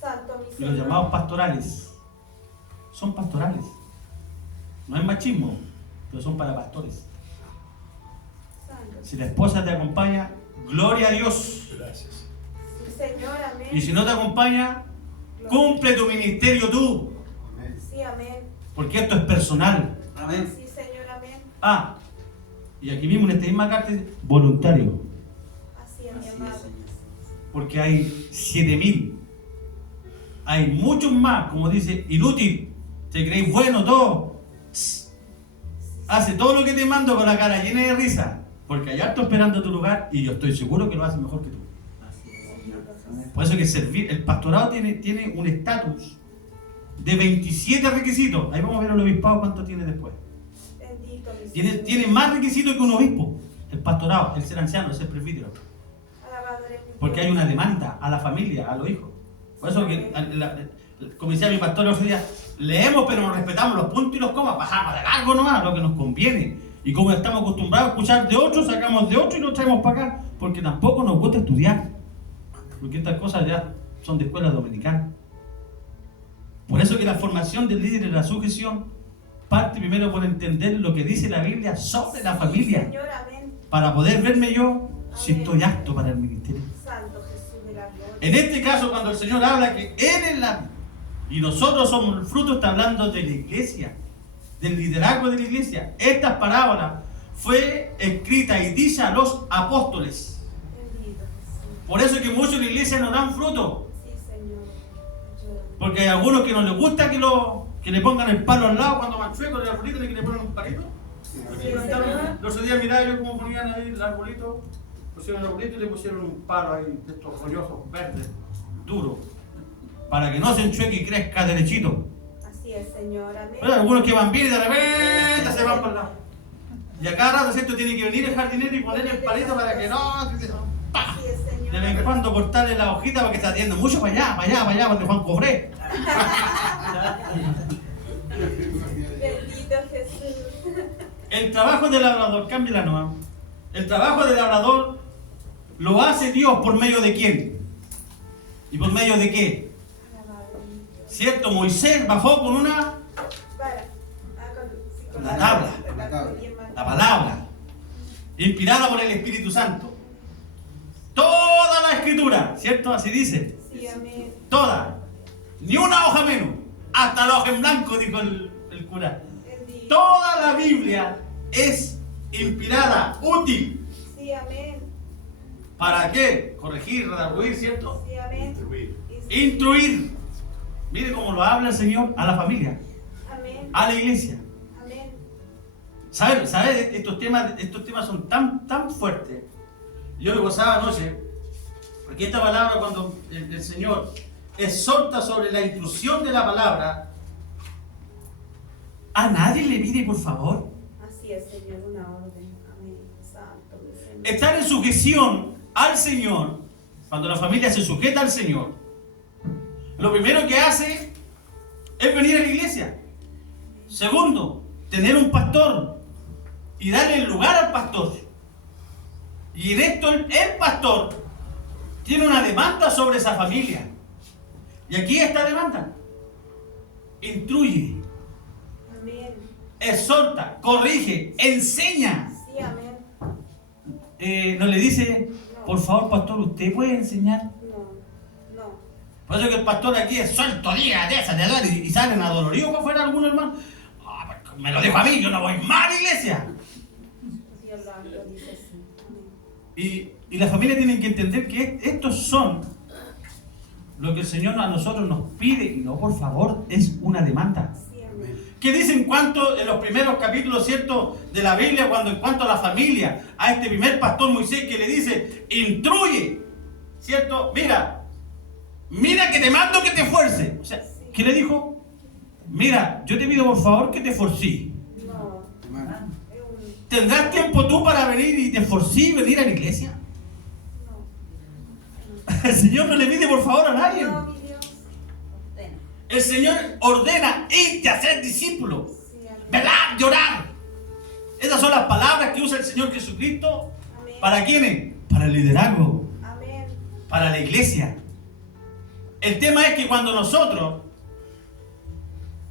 Santo mi Y Señor. los llamados pastorales son pastorales. No es machismo, pero son para pastores. Santo. Si la esposa te acompaña, gloria a Dios. Gracias. Sí, Señor, amén. Y si no te acompaña, cumple tu ministerio tú. Sí, amén. Porque esto es personal. Amén. Sí, Señor, amén. Ah, y aquí mismo en esta misma carta dice voluntario. Así es, mi Así es, amado. Señor. Porque hay 7.000. Hay muchos más, como dice, inútil. Te creéis bueno todo. Hace todo lo que te mando con la cara llena de risa. Porque hay harto esperando tu lugar y yo estoy seguro que lo hace mejor que tú. Así es, Señor. Amén. Por eso que servir, el pastorado tiene un estatus de 27 requisitos. Ahí vamos a ver al obispado cuánto tiene después. Bendito mi Señor. Tiene más requisitos que un obispo. El pastorado, el ser anciano, el ser presbítero. Alabado eres mi Porque Dios. hay una demanda a la familia, a los hijos. Por eso que, como decía mi pastor el otro día, leemos pero nos respetamos los puntos y los comas, pasamos de largo nomás, lo que nos conviene. Y como estamos acostumbrados a escuchar de otros, sacamos de otros y los traemos para acá, porque tampoco nos gusta estudiar. Porque estas cosas ya son de escuela dominicana. Por eso que la formación del líder en la sujeción parte primero por entender lo que dice la Biblia sobre la familia, Señor, amén. para poder verme yo si estoy apto para el ministerio. Santo Jesús de la gloria. En este caso, cuando el Señor habla que Él es la y nosotros somos el fruto, está hablando de la iglesia, del liderazgo de la iglesia. Estas parábolas fue escrita y dicha a los apóstoles. Bendito Jesús. Por eso es que muchos en la iglesia no dan fruto, Sí, Señor. Ayúdame. porque hay algunos que no les gusta que le pongan el palo al lado cuando van chuecos del arbolito y que le ponen un palito. Sí, Señor. Los otros días miraba yo cómo ponían ahí el arbolito, pusieron el arbolito y le pusieron un palo ahí de estos rollosos verdes, duros, para que no se enchueque y crezca derechito. Así es, Señor, amén. Pero hay algunos que van bien y de repente se van para el lado. Y a cada rato, ¿cierto? Tiene que venir el jardinero y ponerle el palito para que no. ¡Pah! Así es, Señor. De vez en cuando cortarle la hojita para que está haciendo mucho para allá, para allá, para allá, donde Juan Cobré. Bendito Jesús. El trabajo del labrador, cámbiala nomás. El trabajo del labrador lo hace Dios por medio de quién. ¿Y por medio de qué? Alabado mi Dios. ¿Cierto? Moisés bajó con una, Para. Sí, con La tabla. La tabla. la palabra, inspirada por el Espíritu Santo. Toda la escritura, ¿cierto? Así dice. Sí, amén. Toda. Ni una hoja menos. Hasta la hoja en blanco, dijo el cura. Bendito. Toda la Biblia es inspirada, útil. Sí, amén. ¿Para qué? Corregir, redarguir, ¿cierto? Sí, amén. Instruir. Instruir. Mire cómo lo habla el Señor a la familia, Amén. a la iglesia. Amén. ¿Sabes? Estos temas son tan fuertes. Yo me gozaba anoche, porque esta palabra, cuando el Señor exhorta sobre la intrusión de la palabra, a nadie le pide por favor. Así es, Señor, una orden. Amén. Santo, mi Señor. Estar en sujeción al Señor, cuando la familia se sujeta al Señor, lo primero que hace es venir a la iglesia. Segundo, tener un pastor y darle el lugar al pastor. Y en esto el pastor tiene una demanda sobre esa familia. Y aquí esta demanda: instruye, Amén. exhorta, corrige, enseña. Sí, amén. No le dice, por favor, pastor, ¿usted puede enseñar? No. No. Por eso que el pastor aquí es suelto, día, de esa, de dar, y salen adoloridos para afuera algunos hermanos. Me lo dijo a mí, yo no voy más a la iglesia. Dios lo dice así. Amén. Y la familia tiene que entender que estos son lo que el Señor a nosotros nos pide, y no por favor, es una demanda. Sí, amén. ¿Qué dice en cuanto en los primeros capítulos, cierto, de la Biblia, cuando en cuanto a la familia, a este primer pastor Moisés que le dice, instruye, cierto, mira que te mando que te esfuerces? O sea, ¿qué le dijo? Mira, yo te pido por favor que te esforcí. No. Amén. Es un. ¿Tendrás tiempo tú para venir y te esforcí y venir a la iglesia? No. El Señor no le pide por favor a nadie. No, mi Dios. Ordena. El Señor ordena irte a ser discípulo, Sí, amén. velar, llorar. Esas son las palabras que usa el Señor Jesucristo. Amén. ¿Para quiénes? Para el liderazgo. Amén. para la iglesia. El tema es que cuando nosotros,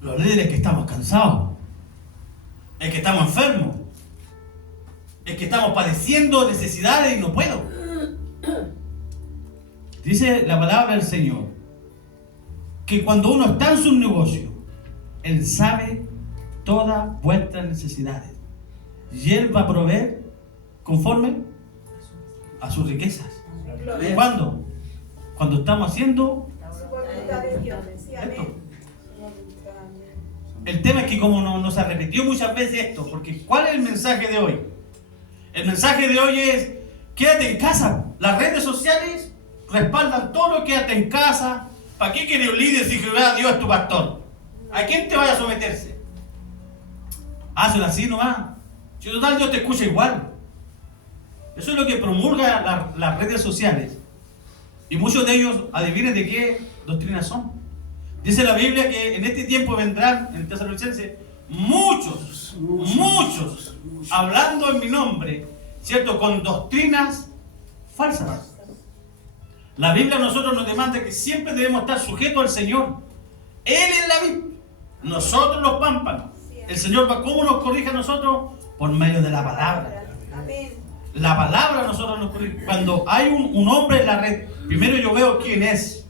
los líderes, que estamos cansados, es que estamos enfermos, es que estamos padeciendo necesidades y no puedo. Dice la palabra del Señor que cuando uno está en sus negocios, Él sabe todas vuestras necesidades y Él va a proveer conforme a sus riquezas. Gloria. ¿Cuándo? Cuando estamos haciendo Su voluntad de Dios. Sí, amén. esto. Su voluntad. El tema es que como nos ha repetido muchas veces esto, porque ¿cuál es el mensaje de hoy? El mensaje de hoy es: quédate en casa. Las redes sociales respaldan todo lo que quédate en casa. ¿Para qué quieres un líder si Jehová Dios es tu pastor? ¿A quién te vaya a someterse? Hazlo así nomás. Si total Dios te escucha igual. Eso es lo que promulga las redes sociales. Y muchos de ellos, adivinen de qué doctrinas son. Dice la Biblia que en este tiempo vendrán, en Tesalonicenses, muchos, hablando en mi nombre, ¿cierto? Con doctrinas falsas. La Biblia a nosotros nos demanda que siempre debemos estar sujetos al Señor. Él es la vid, nosotros los pámpanos. El Señor va, ¿cómo nos corrige a nosotros? Por medio de la palabra. Amén. La palabra a nosotros nos corrige. Cuando hay un hombre en la red, primero yo veo quién es.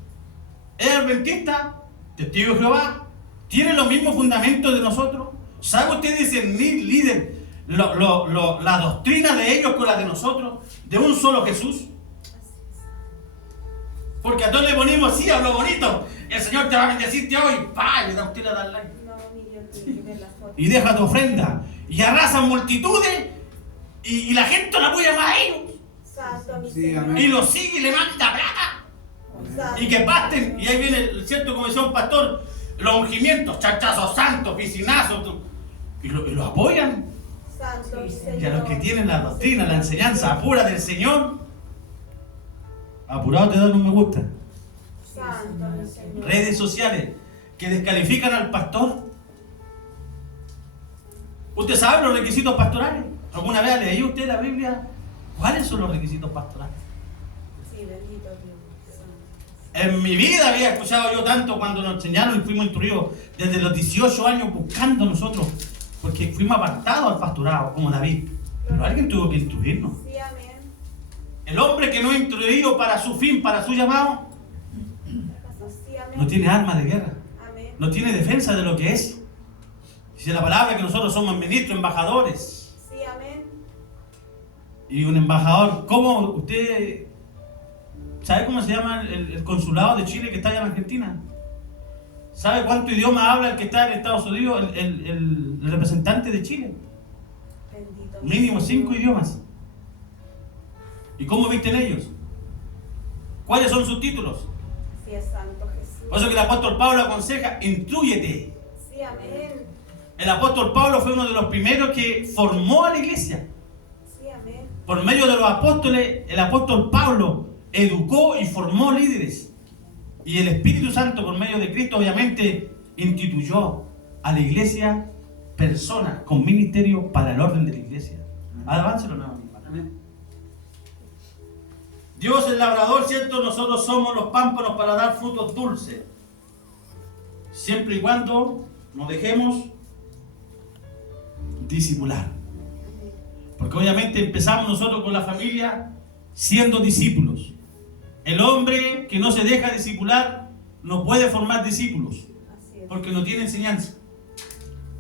¿Es adventista? ¿Testigo de Jehová? ¿Tiene los mismos fundamentos de nosotros? ¿Sabe usted discernir, líder, la doctrina de ellos con la de nosotros? ¿De un solo Jesús? Porque a todos le ponemos, sí, hablo bonito, el Señor te va a bendecirte hoy, ¡pah! Le da usted la dar like. No, mi Dios, tiene que ver la foto. Y deja tu ofrenda, y arrasan multitudes, y la gente la apoya más a ellos, Santo, mi Sí, Señor. amén. y los sigue y le manda plata, Santo. y que pasten, y ahí viene, ¿cierto? Como decía un pastor, los ungimientos, chachazos santos, piscinazos, y los apoyan. Santo, mi Señor. Y a los que tienen la doctrina, la enseñanza pura del Señor, apurado te dan un me gusta. Santo, mi Señor. Redes sociales que descalifican al pastor. ¿Usted sabe los requisitos pastorales? ¿Alguna vez ha leído usted la Biblia? ¿Cuáles son los requisitos pastorales? Sí, bendito Dios. Santo. En mi vida había escuchado yo tanto cuando nos enseñaron y fuimos instruidos desde los 18 años buscando nosotros, porque fuimos apartados al pastorado como David. Pero alguien tuvo que instruirnos. Sí, amén. El hombre que no es instruido para su fin, para su llamado, Sí, amén. no tiene arma de guerra, Amén. no tiene defensa de lo que es. Dice la palabra que nosotros somos ministros, embajadores. Sí, amén. Y un embajador, ¿cómo usted sabe cómo se llama el consulado de Chile que está allá en Argentina? ¿Sabe cuánto idioma habla el que está en Estados Unidos, el representante de Chile? Bendito. mi Mínimo Señor. 5 idiomas. ¿Y cómo visten ellos? ¿Cuáles son sus títulos? Sí, es Santo Jesús. Por eso que el apóstol Pablo aconseja, instrúyete. Sí, amén. El apóstol Pablo fue uno de los primeros que formó a la iglesia. Sí, amén. Por medio de los apóstoles, el apóstol Pablo educó y formó líderes. Y el Espíritu Santo, por medio de Cristo, obviamente, instituyó a la iglesia personas con ministerio para el orden de la iglesia. Adánselo, no, mi hermano. Amén. Dios es el labrador, ¿cierto? Nosotros somos los pámpanos para dar frutos dulces. Siempre y cuando nos dejemos disipular. Porque obviamente empezamos nosotros con la familia siendo discípulos. El hombre que no se deja discipular no puede formar discípulos Así es. porque no tiene enseñanza.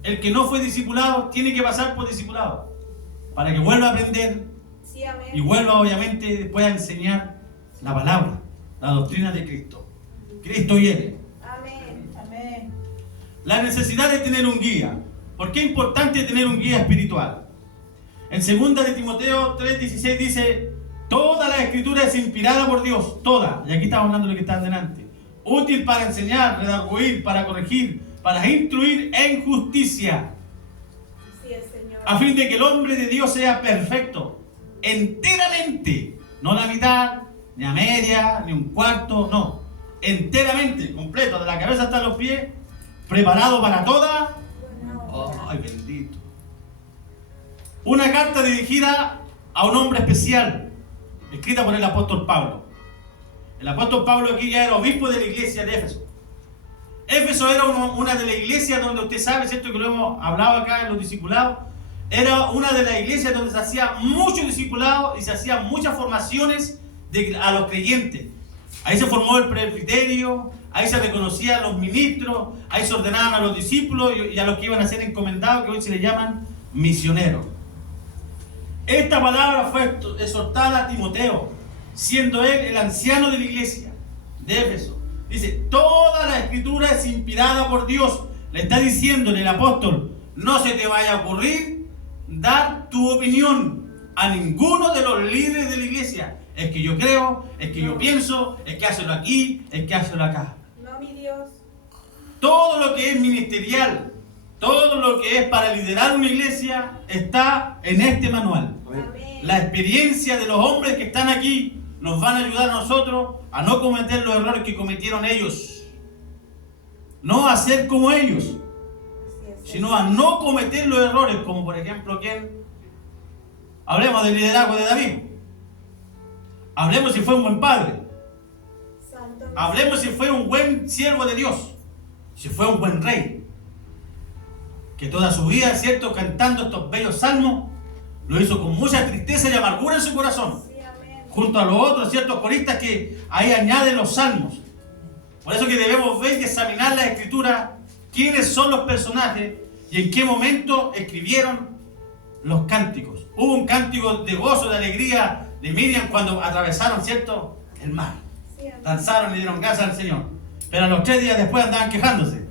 El que no fue discipulado tiene que pasar por discipulado para que vuelva a aprender Sí, amén. y vuelva obviamente después a enseñar la palabra, la doctrina de Cristo. Cristo viene. Amén. Amén. La necesidad de tener un guía. ¿Por qué es importante tener un guía espiritual? En 2 de Timoteo 3:16 dice: toda la escritura es inspirada por Dios, toda. Y aquí estamos hablando de lo que está delante. Útil para enseñar, redarguir, para corregir, para instruir en justicia, Sí, es Señor. a fin de que el hombre de Dios sea perfecto, enteramente, no la mitad, ni a media, ni un cuarto, no, enteramente, completo, de la cabeza hasta los pies, preparado para toda. Ay, bendito. Una carta dirigida a un hombre especial, escrita por el apóstol Pablo. El apóstol Pablo aquí ya era obispo de la iglesia de Éfeso. Éfeso era una de las iglesias donde usted sabe, ¿cierto? Que lo hemos hablado acá en los discipulados. Era una de las iglesias donde se hacía mucho discipulado y se hacían muchas formaciones a los creyentes. Ahí se formó el presbiterio, ahí se reconocían a los ministros, ahí se ordenaban a los discípulos y a los que iban a ser encomendados, que hoy se les llaman misioneros. Esta palabra fue exhortada a Timoteo, siendo él el anciano de la iglesia de Éfeso. Dice, toda la escritura es inspirada por Dios. Le está diciendo el apóstol, no se te vaya a ocurrir dar tu opinión a ninguno de los líderes de la iglesia. Es que yo creo, es que yo pienso, es que hácelo aquí, es que hácelo acá. No, mi Dios. Todo lo que es ministerial, todo lo que es para liderar una iglesia está en este manual. Amén. La experiencia de los hombres que están aquí nos van a ayudar a nosotros a no cometer los errores que cometieron ellos. No a ser como ellos, Así es. sino a no cometer los errores, como por ejemplo, ¿quién? Hablemos del liderazgo de David. Hablemos si fue un buen padre. Santo. Hablemos si fue un buen siervo de Dios. Si fue un buen rey. Que toda su vida, ¿cierto? Cantando estos bellos salmos, lo hizo con mucha tristeza y amargura en su corazón. Sí, amén. Junto a los otros ciertos coristas que ahí añaden los salmos. Por eso que debemos ver y examinar la escritura, quiénes son los personajes y en qué momento escribieron los cánticos. Hubo un cántico de gozo, de alegría de Miriam cuando atravesaron, ¿cierto?, el mar. Sí, amén. Danzaron y dieron gracias al Señor. Pero a los 3 días después andaban quejándose.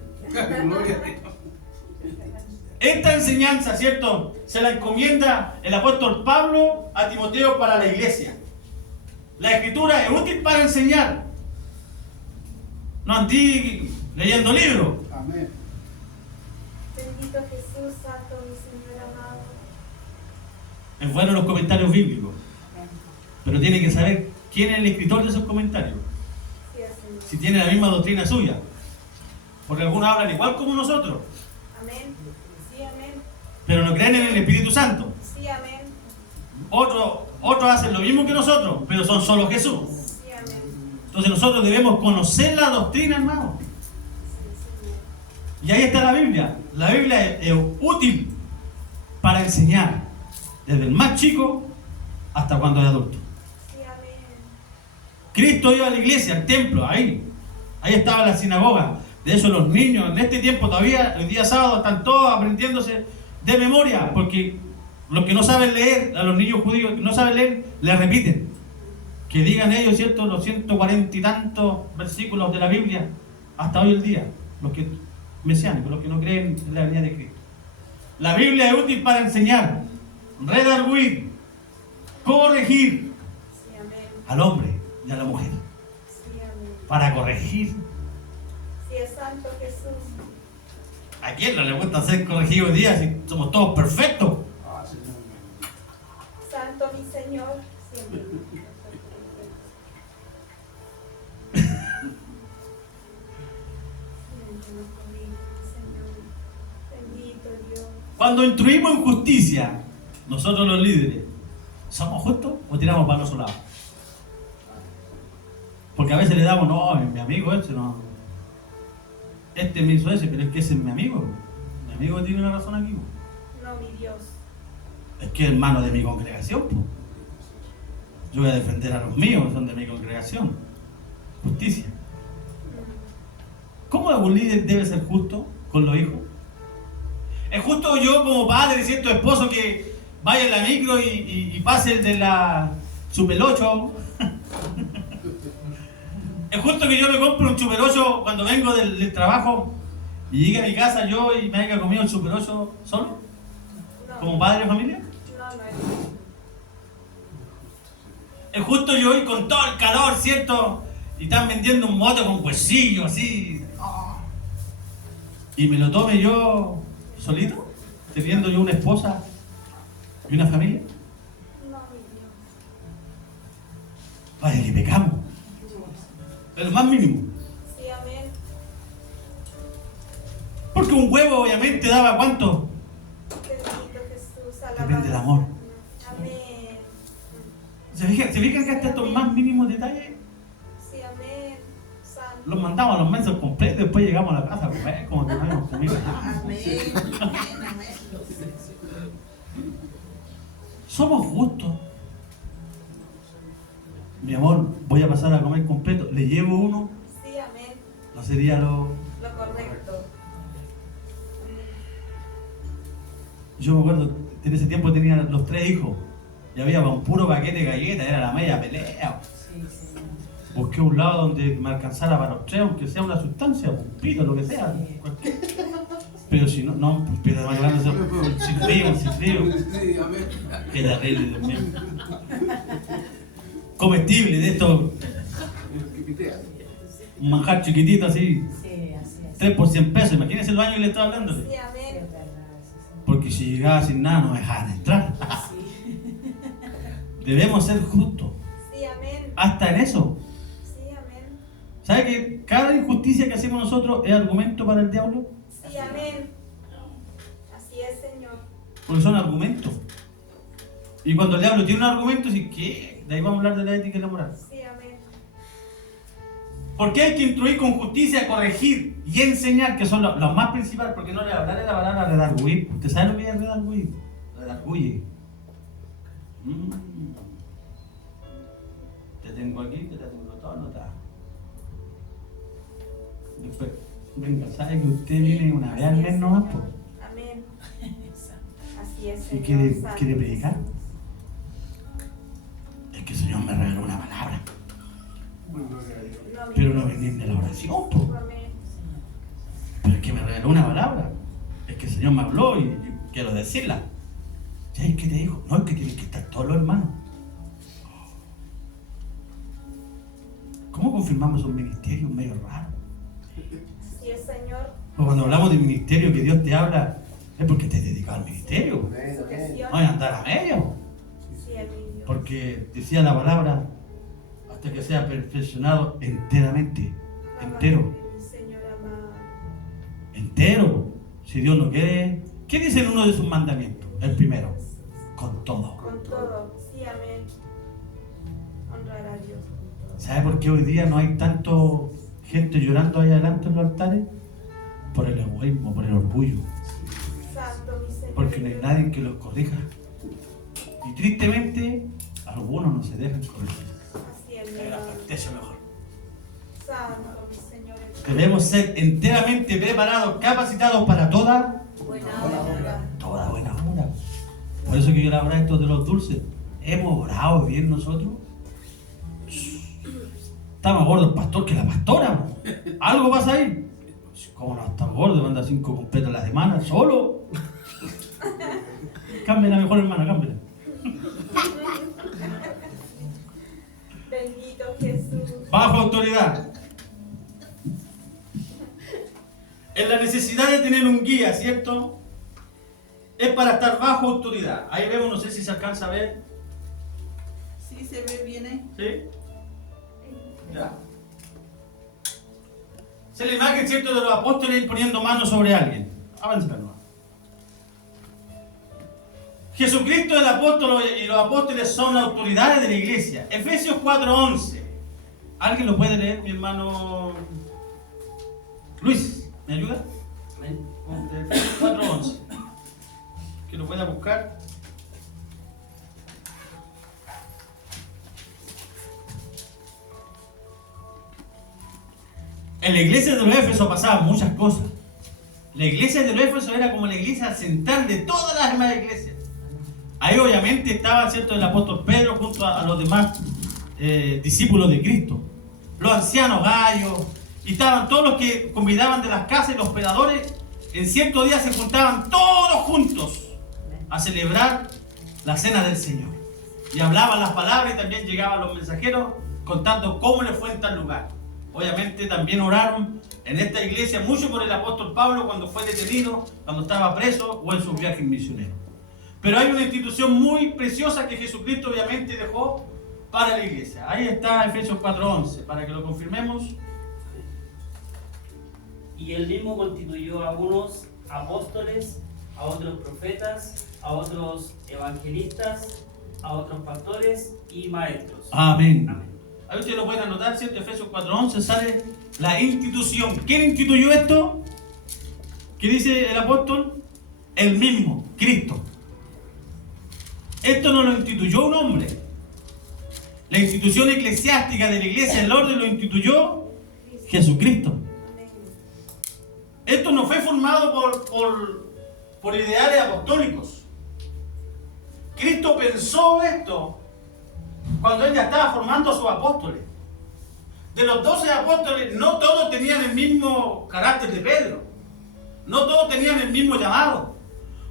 Esta enseñanza, ¿cierto?, se la encomienda el apóstol Pablo a Timoteo para la iglesia. La escritura es útil para enseñar. No andí leyendo libros. Amén. Bendito Jesús, santo mi Señor amado. Es bueno los comentarios bíblicos, pero tiene que saber quién es el escritor de esos comentarios. Sí, Señor. Si tiene la misma doctrina suya. Porque algunos hablan igual como nosotros, Amén. Sí, amén. pero no creen en el Espíritu Santo. Sí, amén. Otros hacen lo mismo que nosotros, pero son solo Jesús. Sí, amén. Entonces nosotros debemos conocer la doctrina, hermano. Sí, Señor. Y ahí está la Biblia. La Biblia es útil para enseñar, desde el más chico hasta cuando es adulto. Sí, amén. Cristo iba a la iglesia, al templo, ahí estaba la sinagoga. De eso los niños en este tiempo todavía, el día sábado, están todos aprendiéndose de memoria, porque los que no saben leer, a los niños judíos que no saben leer, les repiten. Que digan ellos, ¿cierto?, los 140 y tantos versículos de la Biblia hasta hoy el día, los que mesiánicos, los que no creen en la venida de Cristo. La Biblia es útil para enseñar, redarguir, corregir Sí, amén. al hombre y a la mujer. Sí, amén. Para corregir. Sí, es santo Jesús. ¿A quién no le gusta ser corregido hoy día si somos todos perfectos? Ah, Señor. Santo mi Señor. Siempre. Siempre nos corrige, Señor. Bendito Dios. Cuando instruimos en justicia, nosotros los líderes, ¿somos justos o tiramos para el otro lado? Porque a veces le damos, no, mi amigo ese no. Este me hizo ese, pero es que ese es mi amigo. Mi amigo tiene una razón aquí. No, mi Dios. Es que es hermano de mi congregación. Po. Yo voy a defender a los míos, que son de mi congregación. Justicia. ¿Cómo un líder debe ser justo con los hijos? ¿Es justo yo como padre, cierto esposo, que vaya en la micro y pase el de la Super 8? ¿Es justo que yo me compre un Super 8 cuando vengo del trabajo y llegue a mi casa yo y me haya comido el Super 8 solo? No. ¿Como padre de familia? No, no es. Es justo yo ir con todo el calor, ¿cierto? Y están vendiendo un moto con huesillo así. Y me lo tome yo solito, teniendo yo una esposa y una familia. No, mi Dios. Vaya que pecamos. Es lo más mínimo. Sí, amén. Porque un huevo obviamente daba ¿cuánto? Bendito Jesús. Depende del amor. Amén. ¿Se fijan que hasta estos más mínimos detalles? Sí, Los mandamos a los meses completos y después llegamos a la casa a comer como que no habíamos comido nada. Amén. Amén. Somos justos. Mi amor, voy a pasar a comer completo. ¿Le llevo uno? Sí, amén. No sería lo... Lo correcto. Yo me acuerdo, en ese tiempo tenía los 3 hijos. Y había un puro paquete de galletas, era la media pelea. Sí, sí. Busqué un lado donde me alcanzara para los 3, aunque sea una sustancia, un pito, lo que sea. Cualquier. Pero si no, no, pues pito más grande, sin frío. Qué terrible, Dios mío. Comestible de esto, un manjar chiquitito así, Sí, así es. 3 por 100 pesos. Imagínense los años que le estaba hablando. Sí, Sí, amén. es verdad, eso sí. Porque si llegaba sin nada, no me dejaban entrar. Sí. Debemos ser justos, Sí, amén. hasta en eso. Sí, amén. ¿Sabe que cada injusticia que hacemos nosotros es argumento para el diablo? Sí, amén. Así es, Señor. Porque son argumentos. Y cuando el diablo tiene un argumento, dice, ¿qué? De ahí vamos a hablar de la ética y la moral. Sí, amén. ¿Por qué hay que instruir con justicia, corregir y enseñar, que son los más principales? Porque no le hablaré la palabra redarguir. ¿Usted sabe lo que es redarguir? Redarguye. Te tengo aquí, te tengo todo anotado. Después, venga, ¿sabe que usted viene una vez al mes nomás? Po? Amén. Así es, Si Señor. quiere Santo. predicar, es que el Señor me reveló una palabra, pero no venía de la oración, po. Amén. Pero es que me reveló una palabra, es que el Señor me habló y quiero decirla. ¿Sabes qué te dijo? No, es que tienen que estar todos los hermanos. ¿Cómo confirmamos esos ministerios medio raros? Así es, Señor. O cuando hablamos de ministerio que Dios te habla, es porque te has dedicado al ministerio. Sujeción. No hay andar a medio. Sí, mi Dios. Porque decía la palabra, hasta que sea perfeccionado enteramente, entero, Mi Señor amado. entero. Si Dios lo quiere, ¿qué dice en uno de sus mandamientos? El primero, con todo. Con todo. Sí, amén. Honrar a Dios. ¿Sabe por qué hoy día no hay tanto gente llorando ahí adelante en los altares? Por el egoísmo, por el orgullo. Santo, mi Señor. Porque no hay nadie que los corrija. Y tristemente, algunos no se dejan corregir. Así es, mi Era Dios. eso mejor. Santo, mi Señor. Debemos ser enteramente preparados, capacitados para toda Buena hora. buena obra. Por eso que yo le hablaba esto de los dulces. ¿Hemos orado bien nosotros? Está más gordo el pastor que la pastora. Algo pasa ahí. ¿Cómo no está gordo? Manda 5 completas a la semana, solo. Cámbiala mejor, hermana, cámbiala. Bendito Jesús. Bajo autoridad. En la necesidad de tener un guía, ¿cierto? Es para estar bajo autoridad. Ahí vemos, no sé si se alcanza a ver. Sí, se ve bien, ¿eh? ¿Sí? Ya. Es la imagen, ¿cierto?, de los apóstoles poniendo manos sobre alguien. Avanza, hermano. Jesucristo, el apóstol y los apóstoles son las autoridades de la iglesia. Efesios 4:11. ¿Alguien lo puede leer, mi hermano Luis? ¿Me ayuda? Efesios 4:11. Que lo pueda buscar. En la iglesia de los Éfesos pasaban muchas cosas. La iglesia de los Éfesos era como la iglesia central de todas las demás iglesias. Ahí obviamente estaba, ¿cierto?, el apóstol Pedro junto a los demás discípulos de Cristo. Los ancianos gallos, y estaban todos los que convidaban de las casas y los hospedadores. En cierto día se juntaban todos juntos a celebrar la cena del Señor. Y hablaban las palabras y también llegaban los mensajeros contando cómo les fue en tal lugar. Obviamente también oraron en esta iglesia mucho por el apóstol Pablo cuando fue detenido, cuando estaba preso o en sus viajes misioneros. Pero hay una institución muy preciosa que Jesucristo obviamente dejó para la iglesia. Ahí está Efesios 4:11, para que lo confirmemos. Y él mismo constituyó a unos apóstoles, a otros profetas, a otros evangelistas, a otros pastores y maestros. Amén. Amén. Ahí ustedes lo pueden anotar, ¿cierto? Efesios 4:11 sale la institución. ¿Quién instituyó esto? ¿Qué dice el apóstol? El mismo, Cristo. Esto no lo instituyó un hombre. La institución eclesiástica de la iglesia, el orden, lo instituyó Jesucristo. Esto no fue formado por ideales apostólicos. Cristo pensó esto cuando Él ya estaba formando a sus apóstoles. De los 12 apóstoles, no todos tenían el mismo carácter de Pedro. No todos tenían el mismo llamado.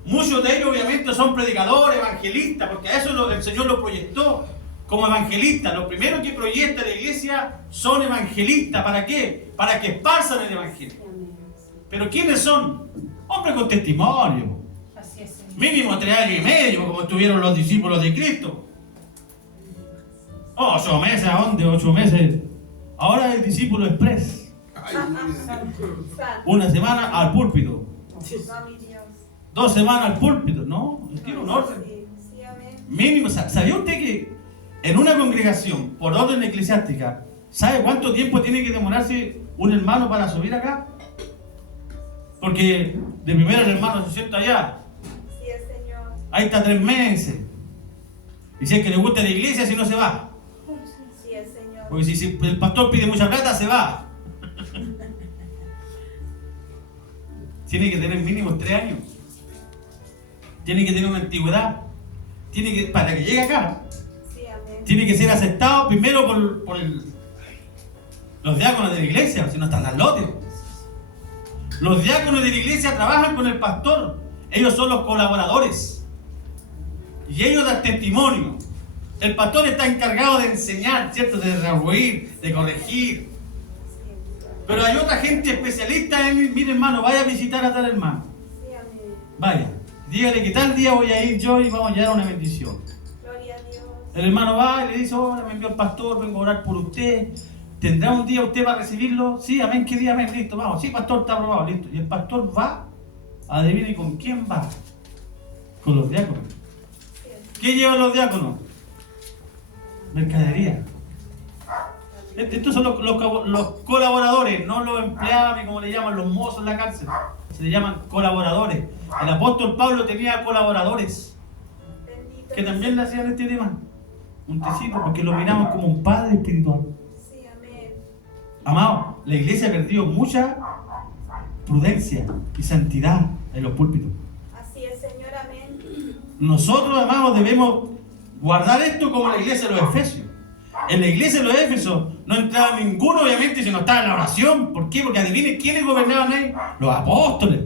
Muchos de ellos obviamente son predicadores, evangelistas, porque a eso el Señor los proyectó como evangelistas. Los primeros que proyecta la iglesia son evangelistas. ¿Para qué? Para que esparzan el evangelio. Pero ¿quiénes son? Hombres con testimonio. Así es, Señor. Mínimo 3 años y medio, como estuvieron los discípulos de Cristo. 8 meses, ¿a dónde? 8 meses. Ahora el discípulo express. Santo. Una semana al púlpito. No, mi Dios. 2 semanas al púlpito. No, tiene un orden. Sí, amén. Mínimo. ¿Sabía usted que en una congregación, por orden eclesiástica, ¿sabe cuánto tiempo tiene que demorarse un hermano para subir acá? Porque de primera el hermano se sienta allá. Sí, Señor. Ahí está 3 meses. Y si es que le gusta la iglesia, si no se va. Sí, Señor. Porque si el pastor pide mucha plata, se va. Tiene que tener mínimo 3 años. Tiene que tener una antigüedad. Para que llegue acá, Sí, amén. tiene que ser aceptado primero por los diáconos de la iglesia, si no están al lote. Los diáconos de la iglesia trabajan con el pastor. Ellos son los colaboradores. Y ellos dan testimonio. El pastor está encargado de enseñar, ¿cierto? De rehuir, de corregir. Pero hay otra gente especialista en, mire hermano, vaya a visitar a tal hermano. Sí, amén. Vaya, dígale que tal día voy a ir yo y vamos a llevar una bendición. Gloria a Dios. El hermano va y le dice, hola, me envió el pastor, vengo a orar por usted. ¿Tendrá un día usted para recibirlo? Sí, amén, ¿qué día? Amén, listo, vamos. Sí, pastor, está aprobado, listo. Y el pastor va, adivine con quién va. Con los diáconos. ¿Qué llevan los diáconos? Mercadería. Estos son los colaboradores, no los empleados, ni como le llaman los mozos en la cárcel. Se le llaman colaboradores. El apóstol Pablo tenía colaboradores Bendito. que también le hacían este tema. Un tecito, porque lo miramos como un padre espiritual. Sí, amén. Amado, la iglesia ha perdido mucha prudencia y santidad en los púlpitos. Así es, Señor, amén. Nosotros, amados, debemos guardar esto como la iglesia de los Efesios. En la iglesia de los Éfesos no entraba ninguno, obviamente, si no estaba en la oración. ¿Por qué? Porque adivinen quiénes gobernaban ahí. Los apóstoles.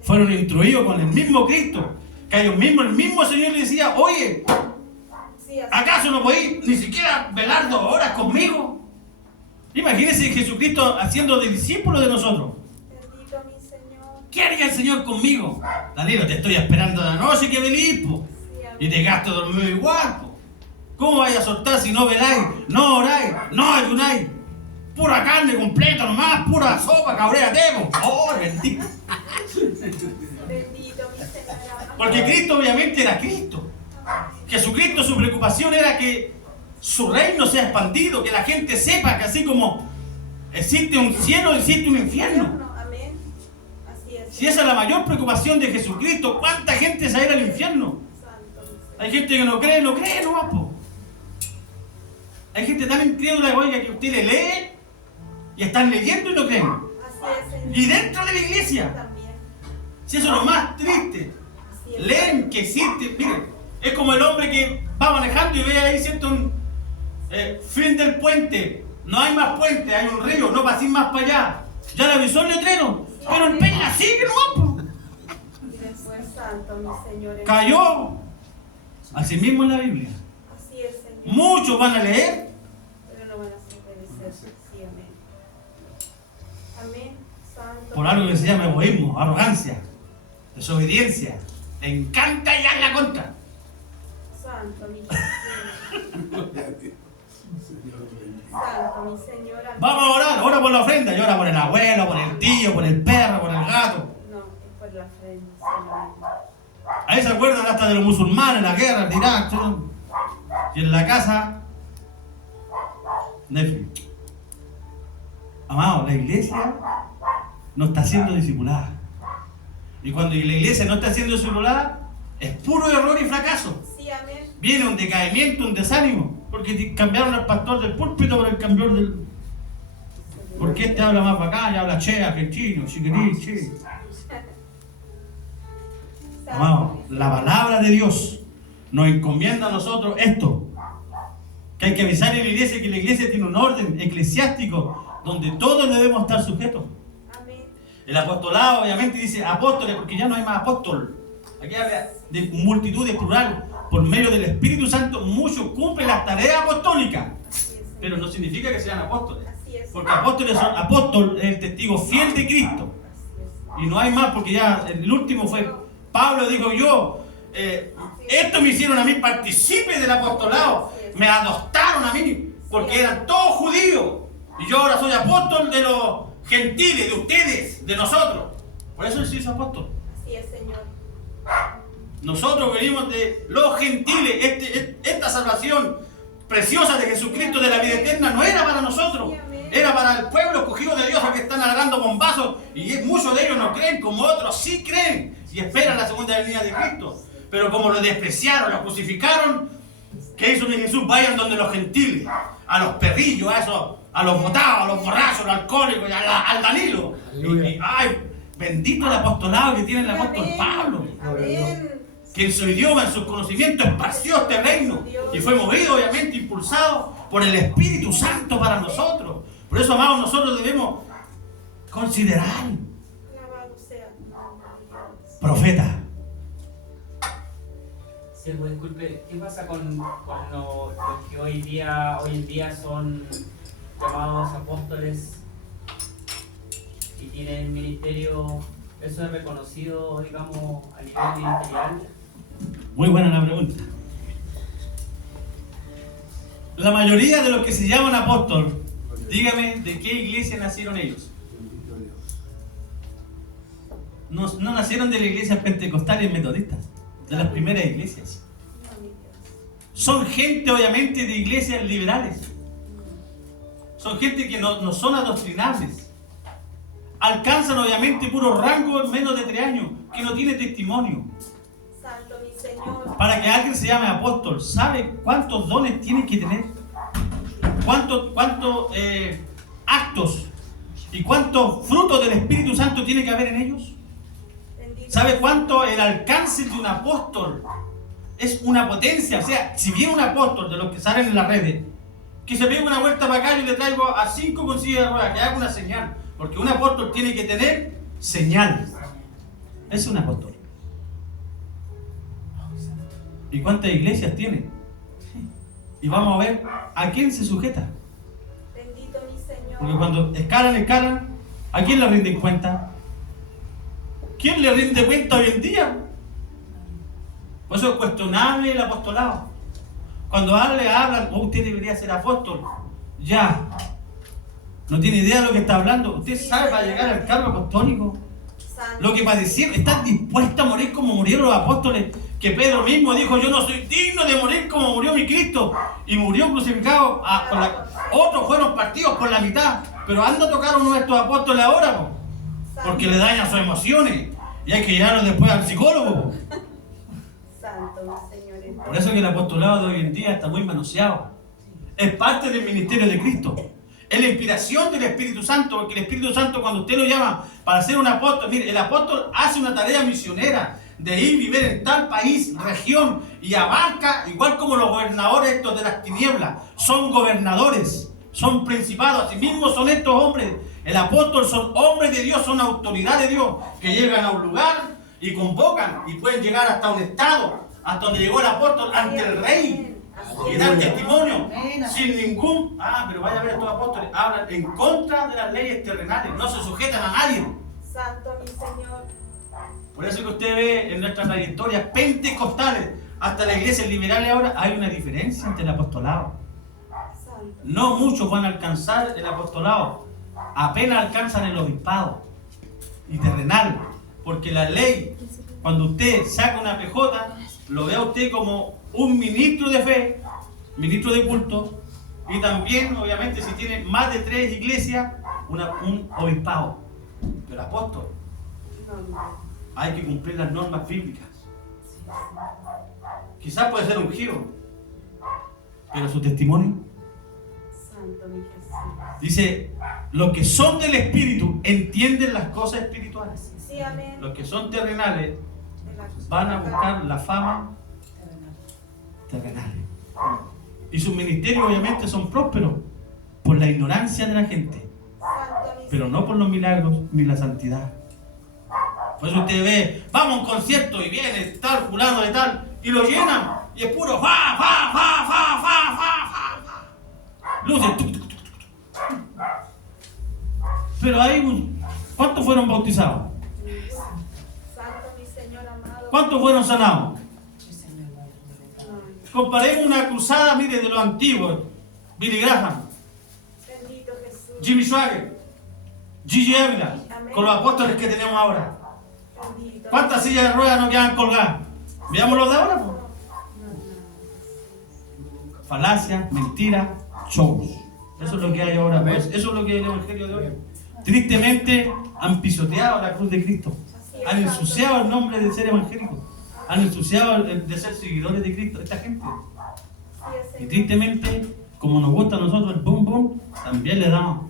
Fueron instruidos con el mismo Cristo. Que a ellos mismos, el mismo Señor le decía, oye, Sí, así ¿acaso no podéis ni siquiera velar 2 horas conmigo? Imagínense Jesucristo haciendo de discípulo de nosotros. Bendito mi Señor. ¿Qué haría el Señor conmigo? Danilo, te estoy esperando la noche que velís, po. Sí, amén. Y te gasto dormido igual, po. ¿Cómo vais a soltar si no veláis, no oráis, no ayunáis? Pura carne completa nomás, pura sopa, cabréate, po. Oh, bendito. Bendito mi Señor. Porque Cristo obviamente era Cristo. Jesucristo, su preocupación era que su reino sea expandido, que la gente sepa que así como existe un cielo, existe un infierno. Amén. Así es. Si esa es la mayor preocupación de Jesucristo, ¿cuánta gente se va a ir al infierno? Santo mi Señor. Hay gente que no cree nomás, po. Hay gente tan incrédula, oiga, que usted le lee y están leyendo y no creen. Así es, Señor. Y dentro de la iglesia, También. si eso es lo más triste, Así es. leen que existe. Miren, es como el hombre que va manejando y ve ahí, ¿cierto? Un fin del puente, no hay más puente, hay un río, no paséis más para allá. Ya le avisó el letrero, pero el peña sigue nomás, po. Y después, Santo mi Señor. Cayó. Así mismo en la Biblia. Así es, Señor. Muchos van a leer, Pero no van a obedecer. Sí, amén. Amén. Santo. por algo que se llama egoísmo, arrogancia, desobediencia. Le encanta ir a la contra. Santo mi Señor. Santo mi Señor. Amén. Vamos a orar, ora por la ofrenda, y ora por el abuelo, por el tío, por el perro, por el gato. No, es por la frente, Señor. Ahí se acuerdan hasta de los musulmanes, la guerra de Irak, ¿sí? Y en la casa Netflix. Amado, la iglesia no está siendo discipulada. Y cuando la iglesia no está siendo discipulada, es puro error y fracaso. Sí, amén. Viene un decaimiento, un desánimo, porque cambiaron al pastor del púlpito por el cambiador del... Porque este habla más bacán, y habla che, argentino, chiquitín, che. Amado, la palabra de Dios nos encomienda a nosotros esto, que hay que avisar en la iglesia que la iglesia tiene un orden eclesiástico donde todos debemos estar sujetos. Amén. El apostolado obviamente dice apóstoles porque ya no hay más apóstol. Aquí habla de multitudes plural. Por medio del Espíritu Santo muchos cumplen las tareas apostólicas, Así es, pero no significa que sean apóstoles. Así es. Porque apóstoles son, apóstol es el testigo fiel de Cristo. Así es. Y no hay más porque ya el último fue Pablo, dijo yo, esto me hicieron a mí partícipe del apostolado, me adoptaron a mí porque eran todos judíos y yo ahora soy apóstol de los gentiles, de ustedes, de nosotros. Por eso él se hizo apóstol. Así es, Señor. Nosotros venimos de los gentiles. Esta salvación preciosa de Jesucristo de la vida eterna no era para nosotros, era para el pueblo escogido de Dios, que están alargando bombazos y muchos de ellos no creen, como otros sí creen y esperan la segunda venida de Cristo. Pero como lo despreciaron, lo crucificaron, ¿qué hizo Jesús? Vayan donde los gentiles, a los perrillos, a los botados, a los borrachos, a los alcohólicos, al Danilo. Y, ay, bendito el apostolado que tiene el apóstol Pablo, Amén. que en su idioma, en sus conocimientos, esparció este reino y fue movido, obviamente, impulsado por el Espíritu Santo para nosotros. Por eso, amados, nosotros debemos considerar Alabado sea tu nombre, Dios. profeta. Siervo, disculpe, ¿qué pasa con los que hoy en día son llamados apóstoles y tienen ministerio? ¿Eso es reconocido, digamos, a nivel ministerial? Muy buena la pregunta. La mayoría de los que se llaman apóstol, dígame de qué iglesia nacieron ellos. No nacieron de la iglesia pentecostal y metodista, de las primeras iglesias. No, mi Dios. Son gente obviamente de iglesias liberales. Son gente que no son adoctrinables. Alcanzan obviamente puro rango en menos de 3 años, que no tiene testimonio. Santo mi Señor. Para que alguien se llame apóstol, ¿sabe cuántos dones tiene que tener? ¿Cuántos actos y cuántos frutos del Espíritu Santo tiene que haber en ellos? Bendito. ¿Sabe cuánto el alcance de un apóstol? Es una potencia. O sea, si viene un apóstol de los que salen en las redes, que se pegue una vuelta para acá, yo le traigo a 5 con silla de ruedas, que haga una señal. Porque un apóstol tiene que tener señal. Es un apóstol. ¿Y cuántas iglesias tiene? Y vamos a ver a quién se sujeta. Bendito mi Señor. Porque cuando escalan, ¿a quién le rinden cuenta? ¿Quién le rinde cuenta hoy en día? Por eso es cuestionable el apostolado. Cuando hablan, oh, usted debería ser apóstol. Ya. No tiene idea de lo que está hablando. Usted sabe para llegar al cargo apostólico Santo. lo que padecieron. ¿Están dispuestos a morir como murieron los apóstoles? Que Pedro mismo dijo, yo no soy digno de morir como murió mi Cristo. Y murió crucificado. Otros fueron partidos por la mitad. Pero anda a tocar uno de estos apóstoles ahora, po, porque le dañan sus emociones. Y hay que llevarlos después al psicólogo, po. Santo mi Señor. Por eso es que el apostolado de hoy en día está muy manoseado. Es parte del ministerio de Cristo. Es la inspiración del Espíritu Santo, porque el Espíritu Santo, cuando usted lo llama para ser un apóstol, mire, el apóstol hace una tarea misionera de ir y vivir en tal país, región, y abarca, igual como los gobernadores estos de las tinieblas, son gobernadores, son principados, así mismo son estos hombres. El apóstol son hombres de Dios, son autoridad de Dios, que llegan a un lugar y convocan, y pueden llegar hasta un estado, hasta donde llegó el apóstol, ante el rey. Y dar testimonio sin ningún... pero vaya a ver, estos apóstoles hablan en contra de las leyes terrenales, no se sujetan a nadie. Santo mi Señor. Por eso que usted ve en nuestras trayectorias pentecostales, hasta las iglesias liberales ahora, hay una diferencia entre el apostolado. Santo. No muchos van a alcanzar el apostolado, apenas alcanzan el obispado y terrenal, porque la ley, cuando usted saca una PJ, lo ve a usted como un ministro de fe, ministro de culto, Y también, obviamente, si tiene más de 3 iglesias, un obispado. Pero apóstol, hay que cumplir las normas bíblicas. Quizás puede ser ungido, pero su testimonio. Santo mi Jesús. Dice, los que son del Espíritu entienden las cosas espirituales. Sí, amén. Los que son terrenales De la- van a buscar la fama terrenal. Y sus ministerios obviamente son prósperos por la ignorancia de la gente, Santo mi pero no por los milagros ni la santidad. Por eso usted ve, vamos a un concierto y viene tal fulano de tal y lo llenan y es puro fa, fa, fa, fa, fa, fa, fa, fa. Luces. Tuc, tuc, tuc, tuc, tuc. Pero hay ¿cuántos fueron bautizados? Santo mi Señor amado. ¿Cuántos fueron sanados? Sí, Señor. Comparemos una cruzada, mire, de los antiguos. Billy Graham, Bendito Jesús. Jimmy Swaggart, Gigi Ávila, con los apóstoles que tenemos ahora. Bendito. ¿Cuántas sillas de ruedas no quedan colgadas? Veamos los de ahora, pues. Falacia, mentira, shows. Eso es lo que hay ahora, pues. Eso es lo que es el evangelio de hoy. Tristemente han pisoteado la cruz de Cristo. Han ensuciado el nombre de ser evangélicos. Han ensuciado el de ser seguidores de Cristo. Esta gente. Y tristemente, como nos gusta a nosotros el boom boom, también le damos.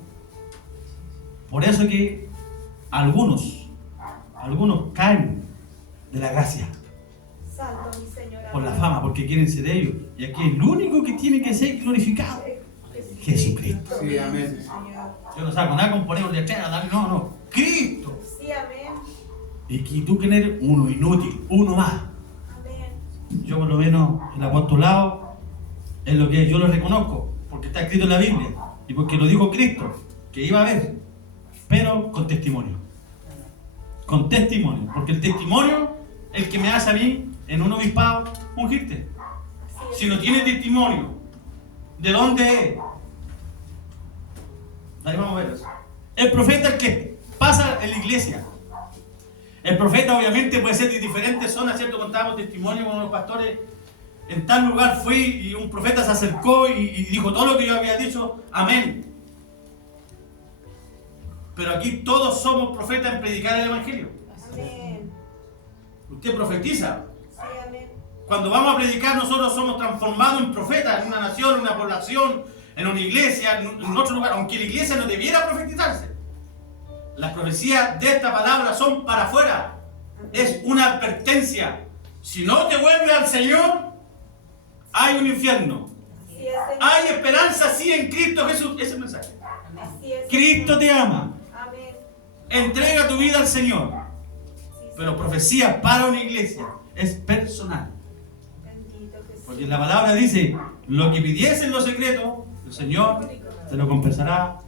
Por eso que algunos caen de la gracia Santo mi Señor por la amado. fama, porque quieren ser ellos. Y aquí el único que tiene que ser glorificado, Jesucristo. Sí, amén. Yo no saco nada con poner un letrero, no, Cristo. Sí, amén. Y que tú que eres uno inútil, uno más. Amén. Yo por lo menos el apostolado es lo que yo lo reconozco, porque está escrito en la Biblia y porque lo dijo Cristo, que iba a haber, pero con testimonio. Con testimonio, porque el testimonio es el que me hace a mí en un obispado ungirte. Si no tiene testimonio, ¿de dónde es? Ahí vamos a ver eso. El profeta es el que pasa en la iglesia. El profeta obviamente puede ser de diferentes zonas, ¿cierto? Contábamos testimonio con unos pastores. En tal lugar fui y un profeta se acercó y dijo todo lo que yo había dicho. Amén. Pero aquí todos somos profetas en predicar el evangelio. Amén. Usted profetiza. Sí, amén. Cuando vamos a predicar, nosotros somos transformados en profetas en una nación, en una población, en una iglesia, en otro lugar, aunque la iglesia no debiera profetizarse. Las profecías de esta palabra son para afuera. Es una advertencia. Si no te vuelves al Señor, hay un infierno. Así es, Señor. Hay esperanza sí en Cristo Jesús. Ese es el mensaje. Así es, Cristo te ama. Amén. Entrega tu vida al Señor. Sí, Pero profecía para una iglesia es personal. Bendito Jesús. Porque la palabra dice, lo que pidiese en lo secreto, el Señor te lo compensará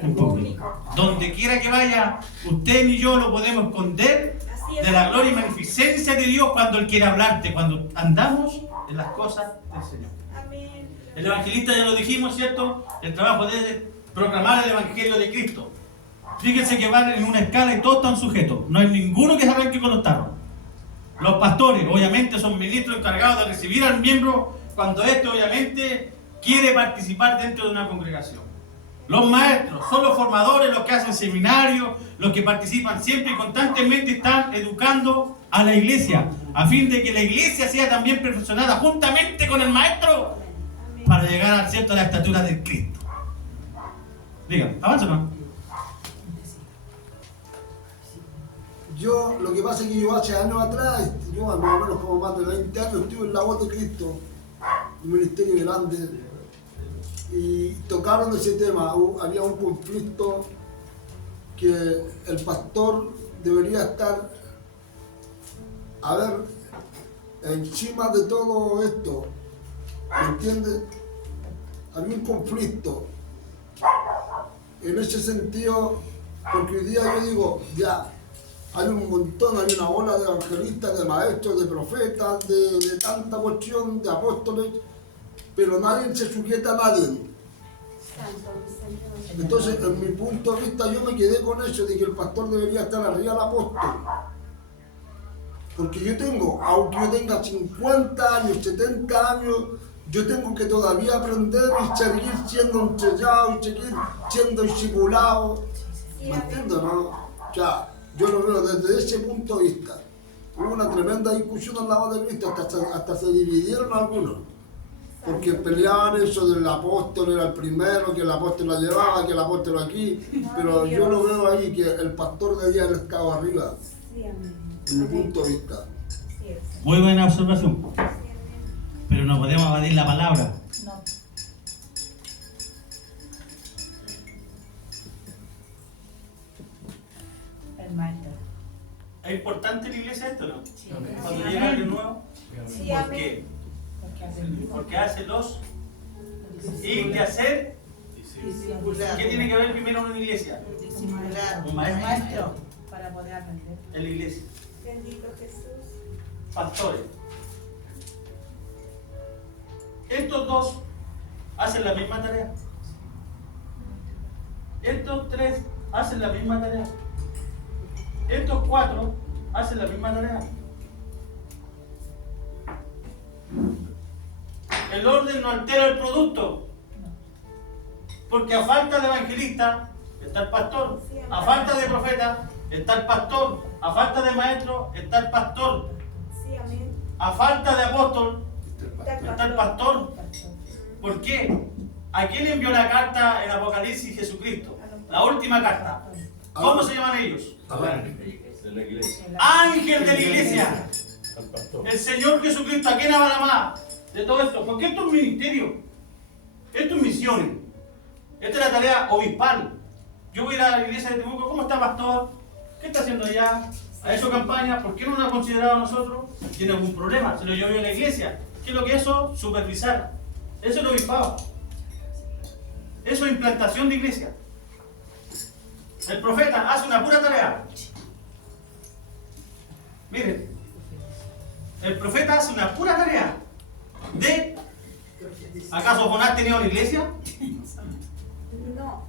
en público. Donde quiera que vaya, usted ni yo lo podemos esconder de la gloria y magnificencia de Dios cuando Él quiere hablarte, cuando andamos en las cosas del Señor. Amén. El evangelista, ya lo dijimos, ¿cierto? El trabajo de proclamar el evangelio de Cristo. Fíjense que van en una escala y todos están sujetos. No hay ninguno que se arranque con los tarros. Los pastores, obviamente, son ministros encargados de recibir al miembro cuando éste, obviamente, quiere participar dentro de una congregación. Los maestros son los formadores, los que hacen seminarios, los que participan siempre y constantemente están educando a la iglesia, a fin de que la iglesia sea también perfeccionada juntamente con el maestro Amén. para llegar a cierta la estatura de Cristo. Diga, avanza, ¿no? Yo, lo que pasa es que yo hace años atrás, yo más o menos como más de 20 años, estuve en la voz de Cristo, un ministerio grande, y tocaron ese tema. Había un conflicto que el pastor debería estar, a ver, encima de todo esto, ¿me entiendes? Había un conflicto en ese sentido, porque hoy día yo digo, ya, hay un montón, hay una ola de evangelistas, de maestros, de profetas, de tanta cuestión, de apóstoles, pero nadie se sujeta a nadie. Santo mi Señor. Entonces, en mi punto de vista, yo me quedé con eso de que el pastor debería estar arriba del apóstol. Porque yo tengo, aunque yo tenga 50 años, 70 años, yo tengo que todavía aprender y seguir siendo entrellado y seguir siendo discipulado. Sí, ¿Me amén. entiendes, no? O sea, yo lo veo desde ese punto de vista. Hubo una tremenda discusión en la voz de Cristo, hasta se dividieron algunos. Porque peleaban eso del apóstol era el primero, que el apóstol la llevaba, que el apóstol aquí. Pero yo lo veo ahí, que el pastor debía haber estado arriba, Sí, amén. en mi Amén. punto de vista. Sí, es. Muy buena observación. Sí, amén. Pero no podemos evadir la palabra. No. El maestro. ¿Es importante la iglesia esto, no? Sí. Cuando llega alguien nuevo, Sí, ¿por amén. qué? Porque aprendimos. Porque hace los y que hacer. Discipular. ¿Qué tiene que ver primero en una iglesia? Discipular. Un maestro Maestro. Para poder aprender. en la iglesia. Bendito Jesús. Pastores. Estos dos hacen la misma tarea. Estos tres hacen la misma tarea. Estos cuatro hacen la misma tarea. El orden no altera el producto. Porque a falta de evangelista está el pastor. A falta de profeta está el pastor. A falta de maestro está el pastor. Sí, amén. A falta de apóstol Está está el pastor. ¿Por qué? ¿A quién envió la carta en Apocalipsis Jesucristo? La última carta. ¿Cómo se llaman ellos? De la iglesia, Ángel de la iglesia. al pastor. El Señor Jesucristo. ¿A quién habla más de todo esto? Porque esto es ministerio. Esto es misiones. Esta es la tarea obispal. Yo voy a ir a la iglesia de Temuco. ¿Cómo está, pastor? ¿Qué está haciendo allá? ¿Ha hecho campaña? ¿Por qué no lo ha considerado a nosotros? ¿Tiene algún problema? Se lo llevo a la iglesia. ¿Qué es lo que es eso? Supervisar. Eso es el obispado. Eso es implantación de iglesia. El profeta hace una pura tarea. Miren, el profeta hace una pura tarea de... ¿Acaso Jonás tenía una iglesia? No.